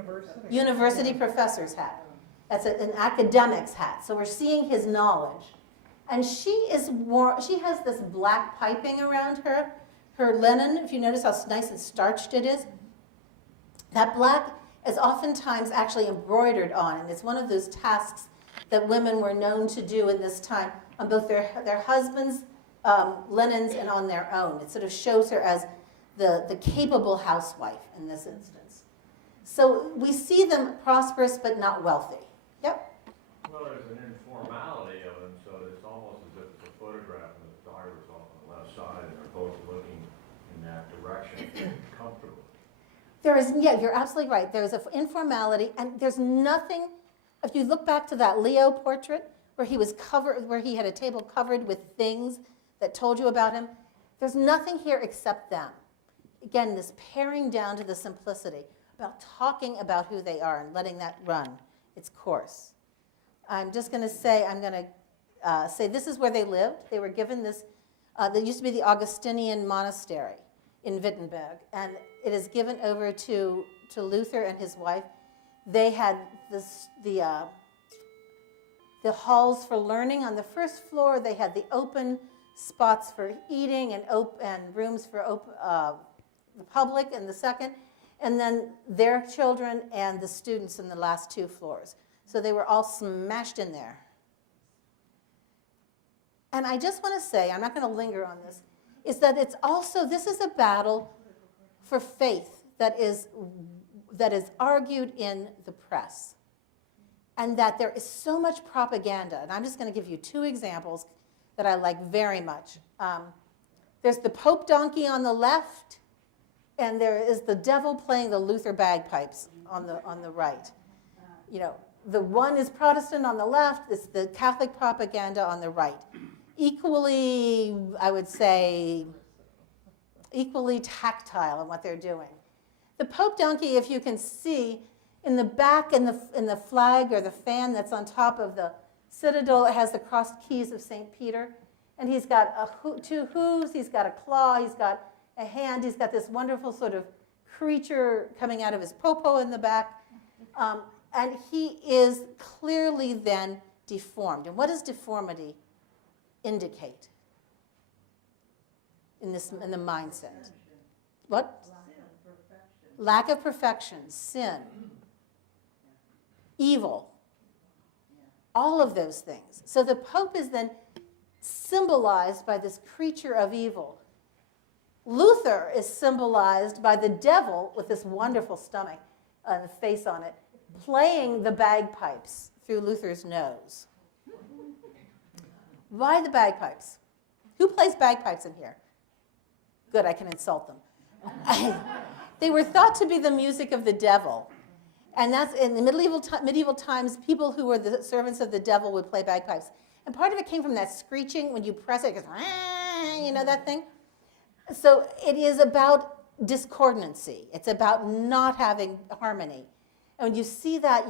university professor's hat. That's an academic's hat. So we're seeing his knowledge. And she has this black piping around her linen, if you notice how nice and starched it is. That black is oftentimes actually embroidered on, and it's one of those tasks that women were known to do in this time on both their husbands' linens and on their own. It sort of shows her as the capable housewife in this instance. So we see them prosperous but not wealthy. Yep? Well, there's an informality of them, so it's almost as if it's a photograph and the diar's off on the left side and they're both looking in that direction comfortably. There is, yeah, you're absolutely right. There's an informality, and there's nothing. If you look back to that Leo portrait where he was covered, where he had a table covered with things that told you about him, there's nothing here except them. Again, this paring down to the simplicity, about talking about who they are and letting that run its course. I'm just going to say, say this is where they lived. They were given this, there used to be the Augustinian Monastery in Wittenberg, and it is given over to Luther and his wife. They had the halls for learning on the first floor. They had the open spots for eating and rooms for the public in the second, and then their children and the students in the last 2 floors. So they were all smashed in there. And I just want to say, I'm not going to linger on this, is that it's also, this is a battle for faith that is argued in the press. And that there is so much propaganda. And I'm just going to give you 2 examples that I like very much. There's the Pope donkey on the left, and there is the devil playing the Luther bagpipes on the right. You know, the one is Protestant on the left, it's the Catholic propaganda on the right. Equally, I would say, equally tactile in what they're doing. The Pope donkey, if you can see, in the back in the flag or the fan that's on top of the citadel, it has the crossed keys of St. Peter. And he's got 2 hooves, he's got a claw, he's got a hand, he's got this wonderful sort of creature coming out of his popo in the back. And he is clearly then deformed. And what does deformity indicate in the mindset? What? Lack of perfection, sin, evil, all of those things. So the Pope is then symbolized by this creature of evil. Luther is symbolized by the devil with this wonderful stomach and face on it, playing the bagpipes through Luther's nose. Why the bagpipes? Who plays bagpipes in here? Good, I can insult them. They were thought to be the music of the devil. And that's in the medieval times, people who were the servants of the devil would play bagpipes. And part of it came from that screeching. When you press it, it goes, you know that thing? So it is about discordancy. It's about not having harmony. And when you see that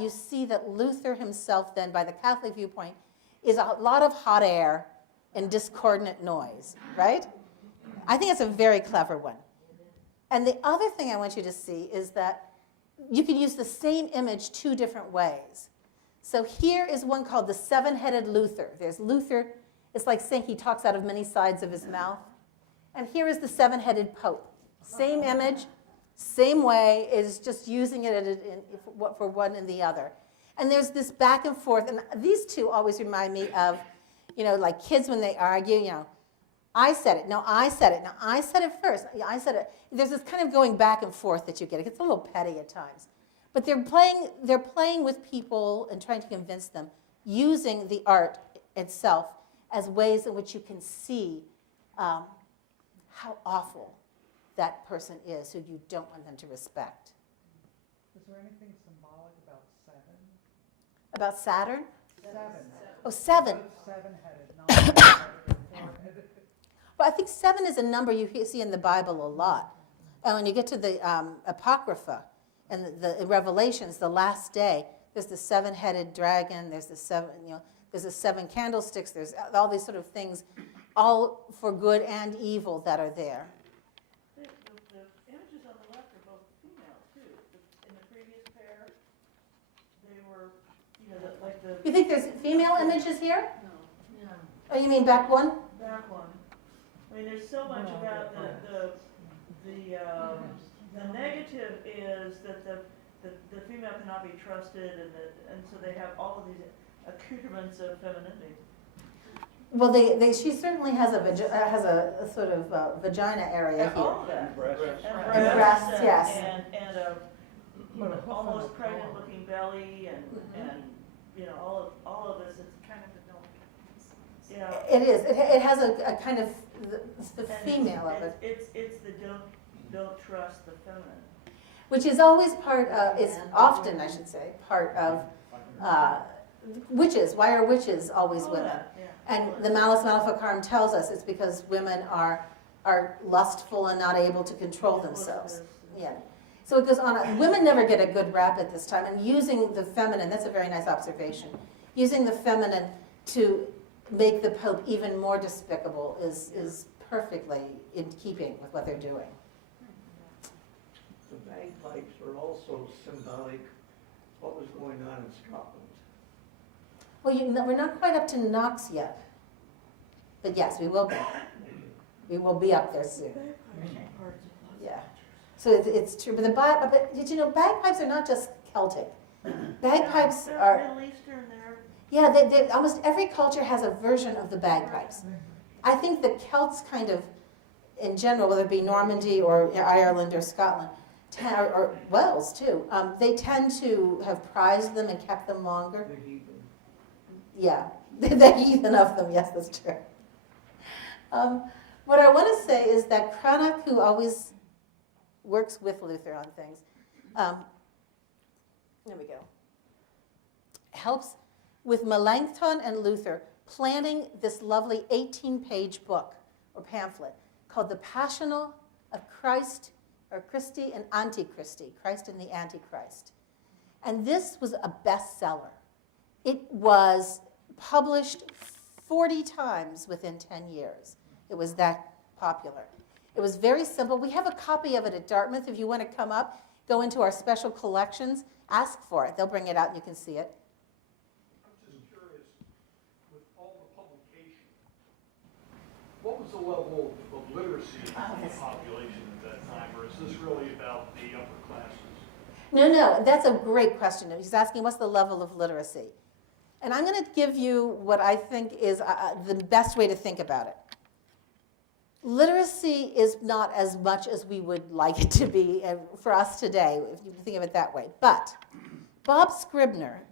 Luther himself then, by the Catholic viewpoint, is a lot of hot air and discordant noise, right? I think it's a very clever one. And the other thing I want you to see is that you can use the same image 2 different ways. So here is one called the 7-headed Luther. There's Luther, it's like saying he talks out of many sides of his mouth. And here is the 7-headed Pope. Same image, same way, is just using it for one and the other. And there's this back and forth, and these 2 always remind me of, like kids when they argue, I said it, no, I said it, no, I said it first, I said it. There's this kind of going back and forth that you get. It gets a little petty at times. But they're playing with people and trying to convince them, using the art itself as ways in which you can see how awful that person is who you don't want them to respect. Is there anything symbolic about 7? About Saturn? 7. Oh, 7. 7-headed, not 4-headed. Well, I think 7 is a number you see in the Bible a lot. And when you get to the Apocrypha and the Revelations, the last day, there's the 7-headed dragon, there's the 7, there's the 7 candlesticks, there's all these sort of things, all for good and evil that are there. The Is it like the You think there's female images here? Oh, you mean back one? back one? I mean, there's so much about the negative is that the female cannot be trusted, and so they have all of these accoutrements of femininity. Well, she certainly has a sort of vagina area here. All of that. And breasts. And breasts, yes. And a almost pregnant looking belly and you know, all of this, it's kind of a you know. It is. It has a kind of the female of it. It's the don't trust the feminine. Which is always part of, is often, I should say, part of witches. Why are witches always women? Yeah. And the Malus Maleficarum tells us it's because women are lustful and not able to control themselves. Yeah. So it goes on. Women never get a good rap at this time. And using the feminine, that's a very nice observation. Using the feminine to make the Pope even more despicable is perfectly in keeping with what they're doing. The bagpipes are also symbolic of what was going on in Scotland. Well, we're not quite up to Knox yet. But yes, we will be. We will be up there soon. Yeah. So it's true. But did you know bagpipes are not just Celtic? Bagpipes They're are... Middle Eastern, Yeah, almost every culture has a version of the bagpipes. I think the Celts kind of, in general, whether it be Normandy or Ireland or Scotland, or Wales too, they tend to have prized them and kept them longer. The heathen. Yeah, the heathen of them, yes, that's true. What I want to say is that Cranach, who always works with Luther on things, there we go, helps with Melanchthon and Luther planning this lovely 18-page book or pamphlet called The Passional of Christ, or Christi and Antichristi, Christ and the Antichrist. And this was a bestseller. It was published 40 times within 10 years. It was that popular. It was very simple. We have a copy of it at Dartmouth. If you want to come up, go into our special collections, ask for it. They'll bring it out and you can see it. I'm just curious, with all the publication, what was the level of literacy in the population at that time, or is this really about the upper classes? No, that's a great question. He's asking what's the level of literacy. And I'm going to give you what I think is the best way to think about it. Literacy is not as much as we would like it to be for us today, if you think of it that way. But Bob Scribner,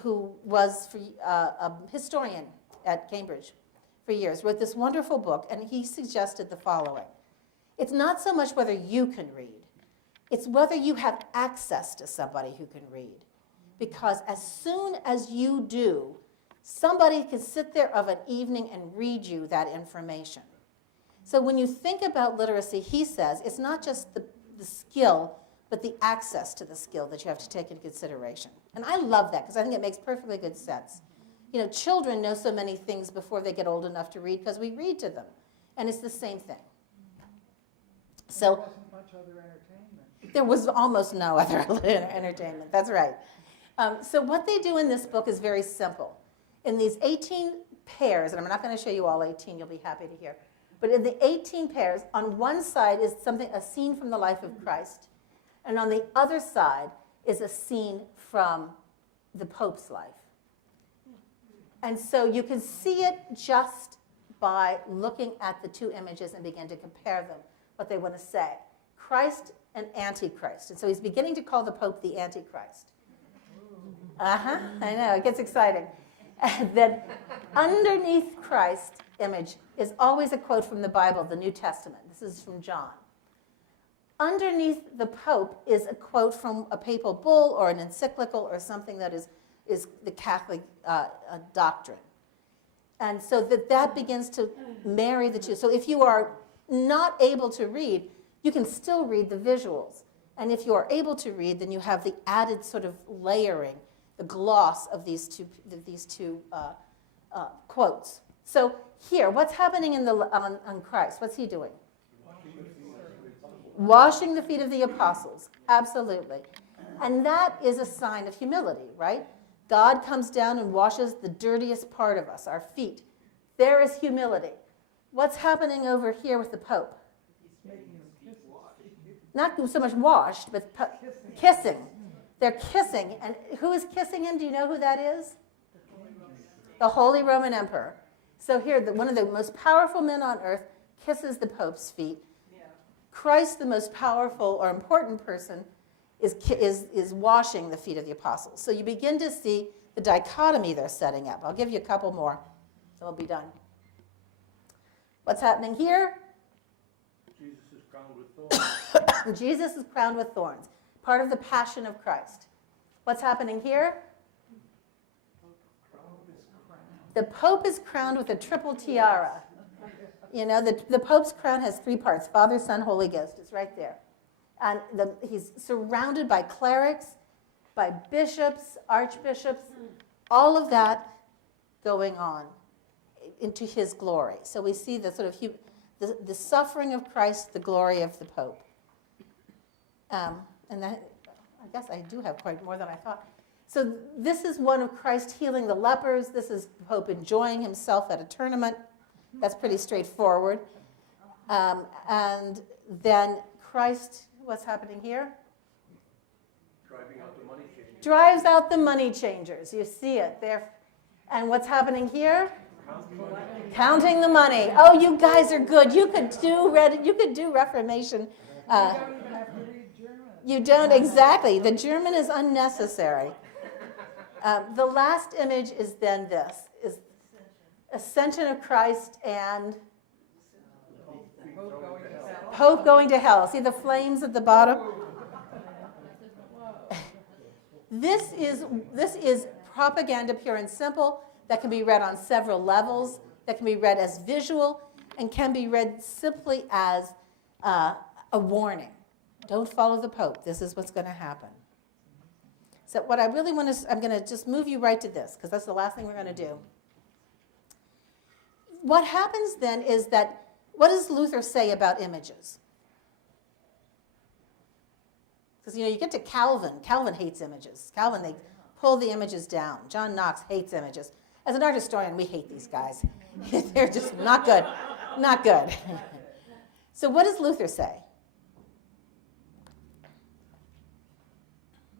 who was a historian at Cambridge for years, wrote this wonderful book, and he suggested the following. It's not so much whether you can read, it's whether you have access to somebody who can read. Because as soon as you do, somebody can sit there of an evening and read you that information. So when you think about literacy, he says, it's not just the skill, but the access to the skill that you have to take into consideration. And I love that, because I think it makes perfectly good sense. You know, children know so many things before they get old enough to read, because we read to them. And it's the same thing. So There wasn't much other entertainment. there was almost no other entertainment. That's right. So what they do in this book is very simple. In these 18 pairs, and I'm not going to show you all 18, you'll be happy to hear. But in the 18 pairs, on one side is a scene from the life of Christ. And on the other side is a scene from the Pope's life. And so you can see it just by looking at the two images and begin to compare them, what they want to say. Christ and Antichrist. And so he's beginning to call the Pope the Antichrist. I know, it gets exciting. And then underneath Christ's image is always a quote from the Bible, the New Testament. This is from John. Underneath the Pope is a quote from a papal bull or an encyclical or something that is the Catholic doctrine. And so that begins to marry the two. So if you are not able to read, you can still read the visuals. And if you are able to read, then you have the added sort of layering, the gloss of these two quotes. So here, what's happening on Christ? What's he doing? Washing the feet of the apostles, absolutely. And that is a sign of humility, right? God comes down and washes the dirtiest part of us, our feet. There is humility. What's happening over here with the Pope? Not so much washed, but kissing. They're kissing. And who is kissing him? Do you know who that is? The Holy Roman Emperor. So here, one of the most powerful men on earth kisses the Pope's feet. Christ, the most powerful or important person, is washing the feet of the apostles. So you begin to see the dichotomy they're setting up. I'll give you a couple more, and we'll be done. What's happening here? Jesus is crowned with thorns. Jesus is crowned with thorns, part of the passion of Christ. What's happening here? The Pope is crowned with a triple tiara. You know, the Pope's crown has three parts, Father, Son, Holy Ghost. It's right there. And he's surrounded by clerics, by bishops, archbishops, all of that going on into his glory. So we see the sort of the suffering of Christ, the glory of the Pope. And that, I guess I do have quite more than I thought. So this is one of Christ healing the lepers. This is the Pope enjoying himself at a tournament. That's pretty straightforward. And then Christ, what's happening here? Driving out the money changers. Drives out the money changers. You see it there. And what's happening here? Counting the money. Oh, you guys are good. You could do Reformation. You don't even have to read German. You don't, exactly. The German is unnecessary. The last image is then this, is Ascension of Christ and Pope going to hell. See the flames at the bottom? This is propaganda pure and simple that can be read on several levels, that can be read as visual, and can be read simply as a warning. Don't follow the Pope. This is what's going to happen. So what I really want to, I'm going to just move you right to this, because that's the last thing we're going to do. What happens then is that, what does Luther say about images? Because, you know, you get to Calvin. Calvin hates images. Calvin, they pull the images down. John Knox hates images. As an art historian, we hate these guys. They're just not good. Not good. So what does Luther say?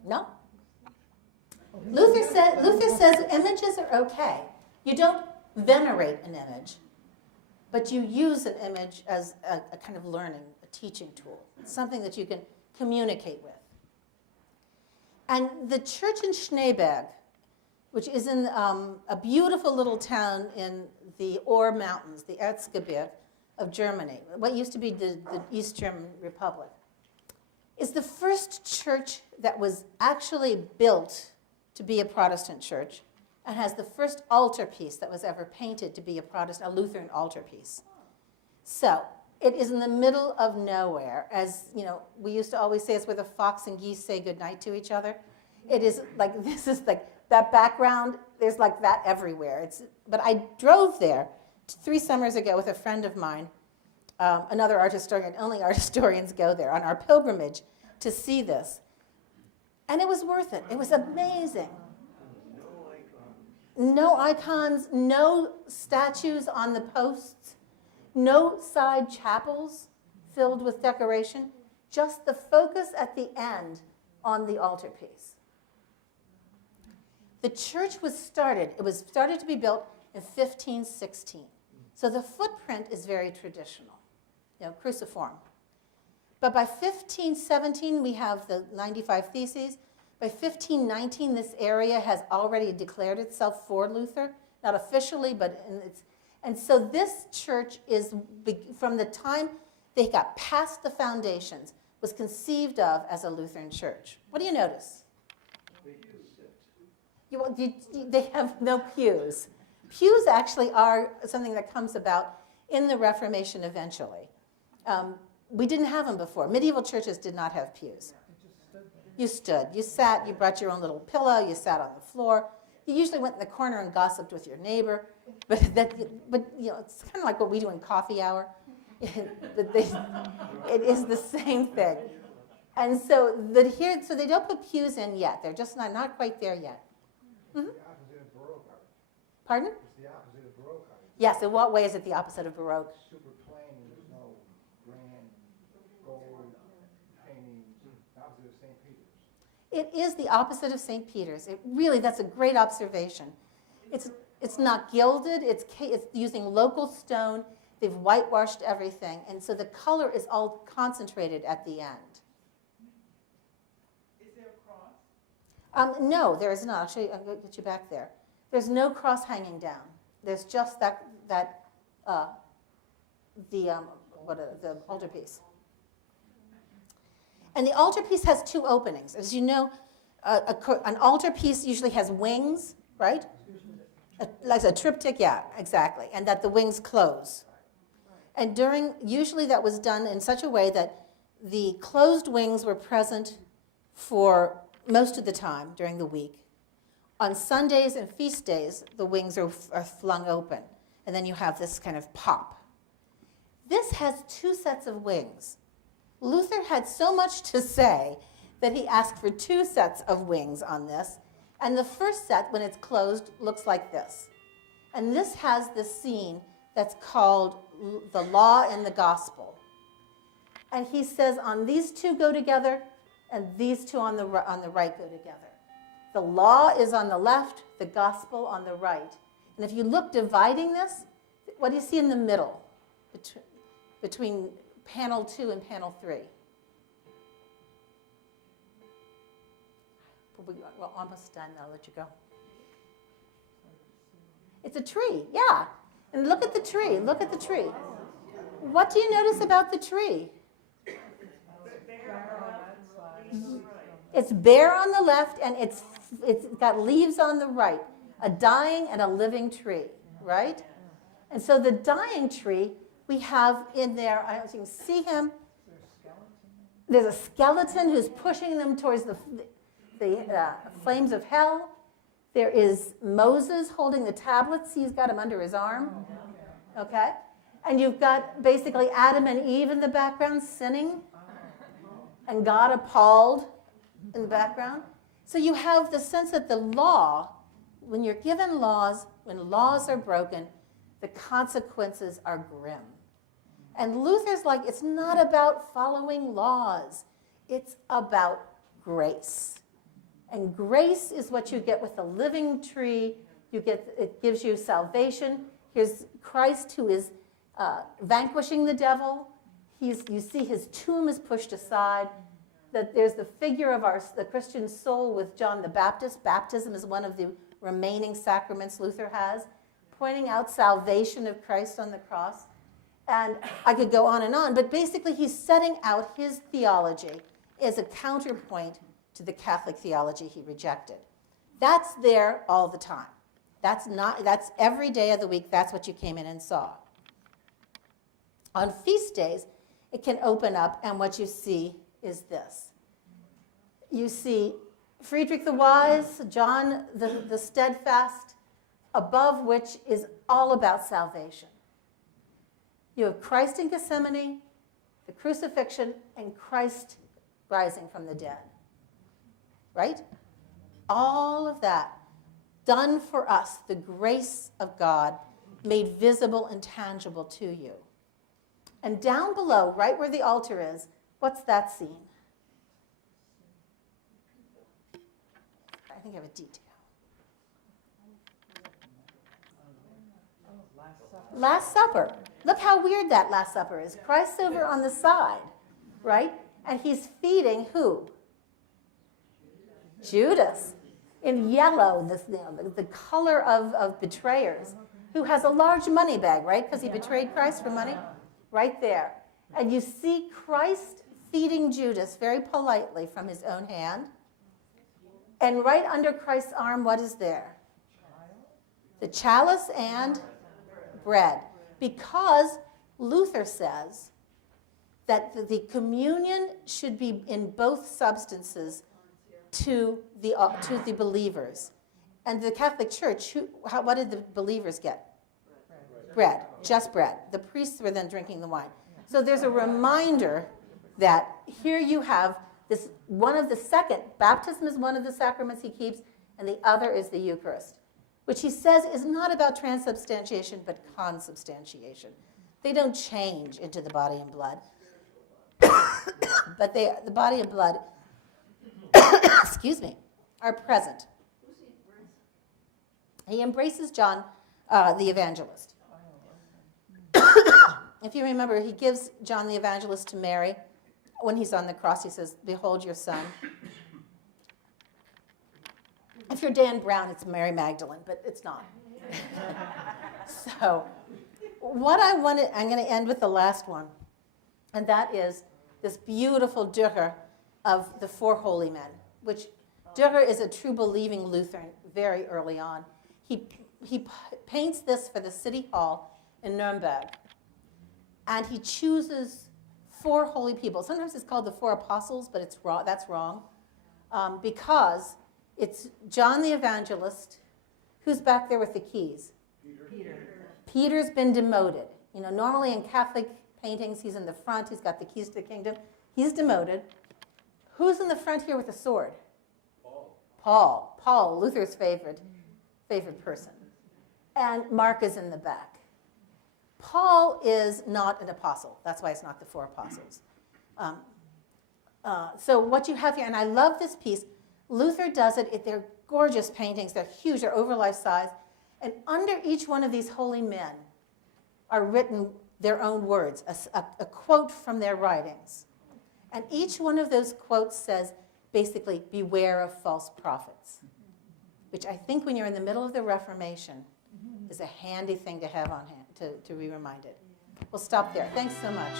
No? Luther says images are okay. You don't venerate an image, but you use an image as a kind of learning, a teaching tool, something that you can communicate with. And the church in Schneeberg, which is in a beautiful little town in the Ore Mountains, the Erzgebirge of Germany, what used to be the East German Republic, is the first church that was actually built to be a Protestant church and has the first altarpiece that was ever painted to be a Lutheran altarpiece. So it is in the middle of nowhere. As you know, we used to always say it's where the fox and geese say goodnight to each other. It is like, this is like, that background, there's like that everywhere. But I drove there 3 summers ago with a friend of mine, another art historian, only art historians go there, on our pilgrimage to see this. And it was worth it. It was amazing. No icons, no statues on the posts, no side chapels filled with decoration, just the focus at the end on the altarpiece. The church was started to be built in 1516. So the footprint is very traditional, you know, cruciform. But by 1517, we have the 95 Theses. By 1519, this area has already declared itself for Luther, not officially, but and so this church is, from the time they got past the foundations, was conceived of as a Lutheran church. What do you notice? They have no pews. Pews actually are something that comes about in the Reformation eventually. We didn't have them before. Medieval churches did not have pews. You stood, you sat, you brought your own little pillow, you sat on the floor. You usually went in the corner and gossiped with your neighbor, but you know, it's kind of like what we do in coffee hour. It is the same thing. And so they don't put pews in yet. They're just not quite there yet. It's the opposite of Baroque art. Pardon? It's the opposite of Baroque art. Yes, in what way is it the opposite of Baroque? Super plain, and there's no grand gold paintings. The opposite of St. Peter's. It is the opposite of St. Peter's. It really, that's a great observation. It's not gilded, it's using local stone, they've whitewashed everything, and so the color is all concentrated at the end. Is there a cross? No, there is not. Actually, I'm going to get you back there. There's no cross hanging down. There's just the altarpiece. And the altarpiece has two openings. As you know, an altarpiece usually has wings, right? Like a triptych, yeah, exactly. And that the wings close. And usually that was done in such a way that the closed wings were present for most of the time during the week. On Sundays and feast days, the wings are flung open. And then you have this kind of pop. This has two sets of wings. Luther had so much to say that he asked for two sets of wings on this. And the first set, when it's closed, looks like this. And this has this scene that's called the law and the gospel. And he says on these two go together, and these two on the right go together. The law is on the left, the gospel on the right. And if you look dividing this, what do you see in the middle between panel 2 and panel 3? We're almost done. I'll let you go. It's a tree, yeah. And look at the tree. Look at the tree. What do you notice about the tree? It's bare on the left, and it's got leaves on the right. A dying and a living tree, right? And so the dying tree we have in there, I don't know if you can see him. There's a skeleton who's pushing them towards the flames of hell. There is Moses holding the tablets. He's got them under his arm. Okay? And you've got basically Adam and Eve in the background sinning, and God appalled in the background. So you have the sense that the law, when you're given laws, when laws are broken, the consequences are grim. And Luther's like, it's not about following laws. It's about grace. And grace is what you get with the living tree. It gives you salvation. Here's Christ who is vanquishing the devil. You see his tomb is pushed aside. That there's the figure of the Christian soul with John the Baptist. Baptism is one of the remaining sacraments Luther has, pointing out salvation of Christ on the cross. And I could go on, but basically he's setting out his theology as a counterpoint to the Catholic theology he rejected. That's there all the time. That's every day of the week, that's what you came in and saw. On feast days, it can open up, and what you see is this. You see Friedrich the Wise, John the Steadfast, above which is all about salvation. You have Christ in Gethsemane, the crucifixion, and Christ rising from the dead. Right? All of that done for us, the grace of God made visible and tangible to you. And down below, right where the altar is, what's that scene? I think I have a detail. Last Supper. Look how weird that Last Supper is. Christ's over on the side, right? And he's feeding who? Judas. In yellow, the color of betrayers, who has a large money bag, right? Because he betrayed Christ for money. Right there. And you see Christ feeding Judas very politely from his own hand. And right under Christ's arm, what is there? The chalice and bread. Because Luther says that the communion should be in both substances to the believers. And the Catholic Church, what did the believers get? Bread, just bread. The priests were then drinking the wine. So there's a reminder that here you have this baptism is one of the sacraments he keeps, and the other is the Eucharist, which he says is not about transubstantiation, but consubstantiation. They don't change into the body and blood, but the body and blood, excuse me, are present. He embraces John the Evangelist. If you remember, he gives John the Evangelist to Mary. When he's on the cross, he says, "Behold your son." If you're Dan Brown, it's Mary Magdalene, but it's not. So what I'm going to end with the last one, and that is this beautiful Juror of the Four Holy Men, which Juror is a true believing Lutheran very early on. He paints this for the city hall in Nuremberg, and he chooses 4 holy people. Sometimes it's called the 4 apostles, but that's wrong, because it's John the Evangelist. Who's back there with the keys? Peter. Peter's been demoted. You know, normally in Catholic paintings, he's in the front. He's got the keys to the kingdom. He's demoted. Who's in the front here with the sword? Paul, Luther's favorite person. And Mark is in the back. Paul is not an apostle. That's why it's not the 4 apostles. So what you have here, and I love this piece, Luther does it. They're gorgeous paintings. They're huge. They're over life size. And under each one of these holy men are written their own words, a quote from their writings. And each one of those quotes says, basically, beware of false prophets, which I think when you're in the middle of the Reformation is a handy thing to have on hand, to be reminded. We'll stop there. Thanks so much.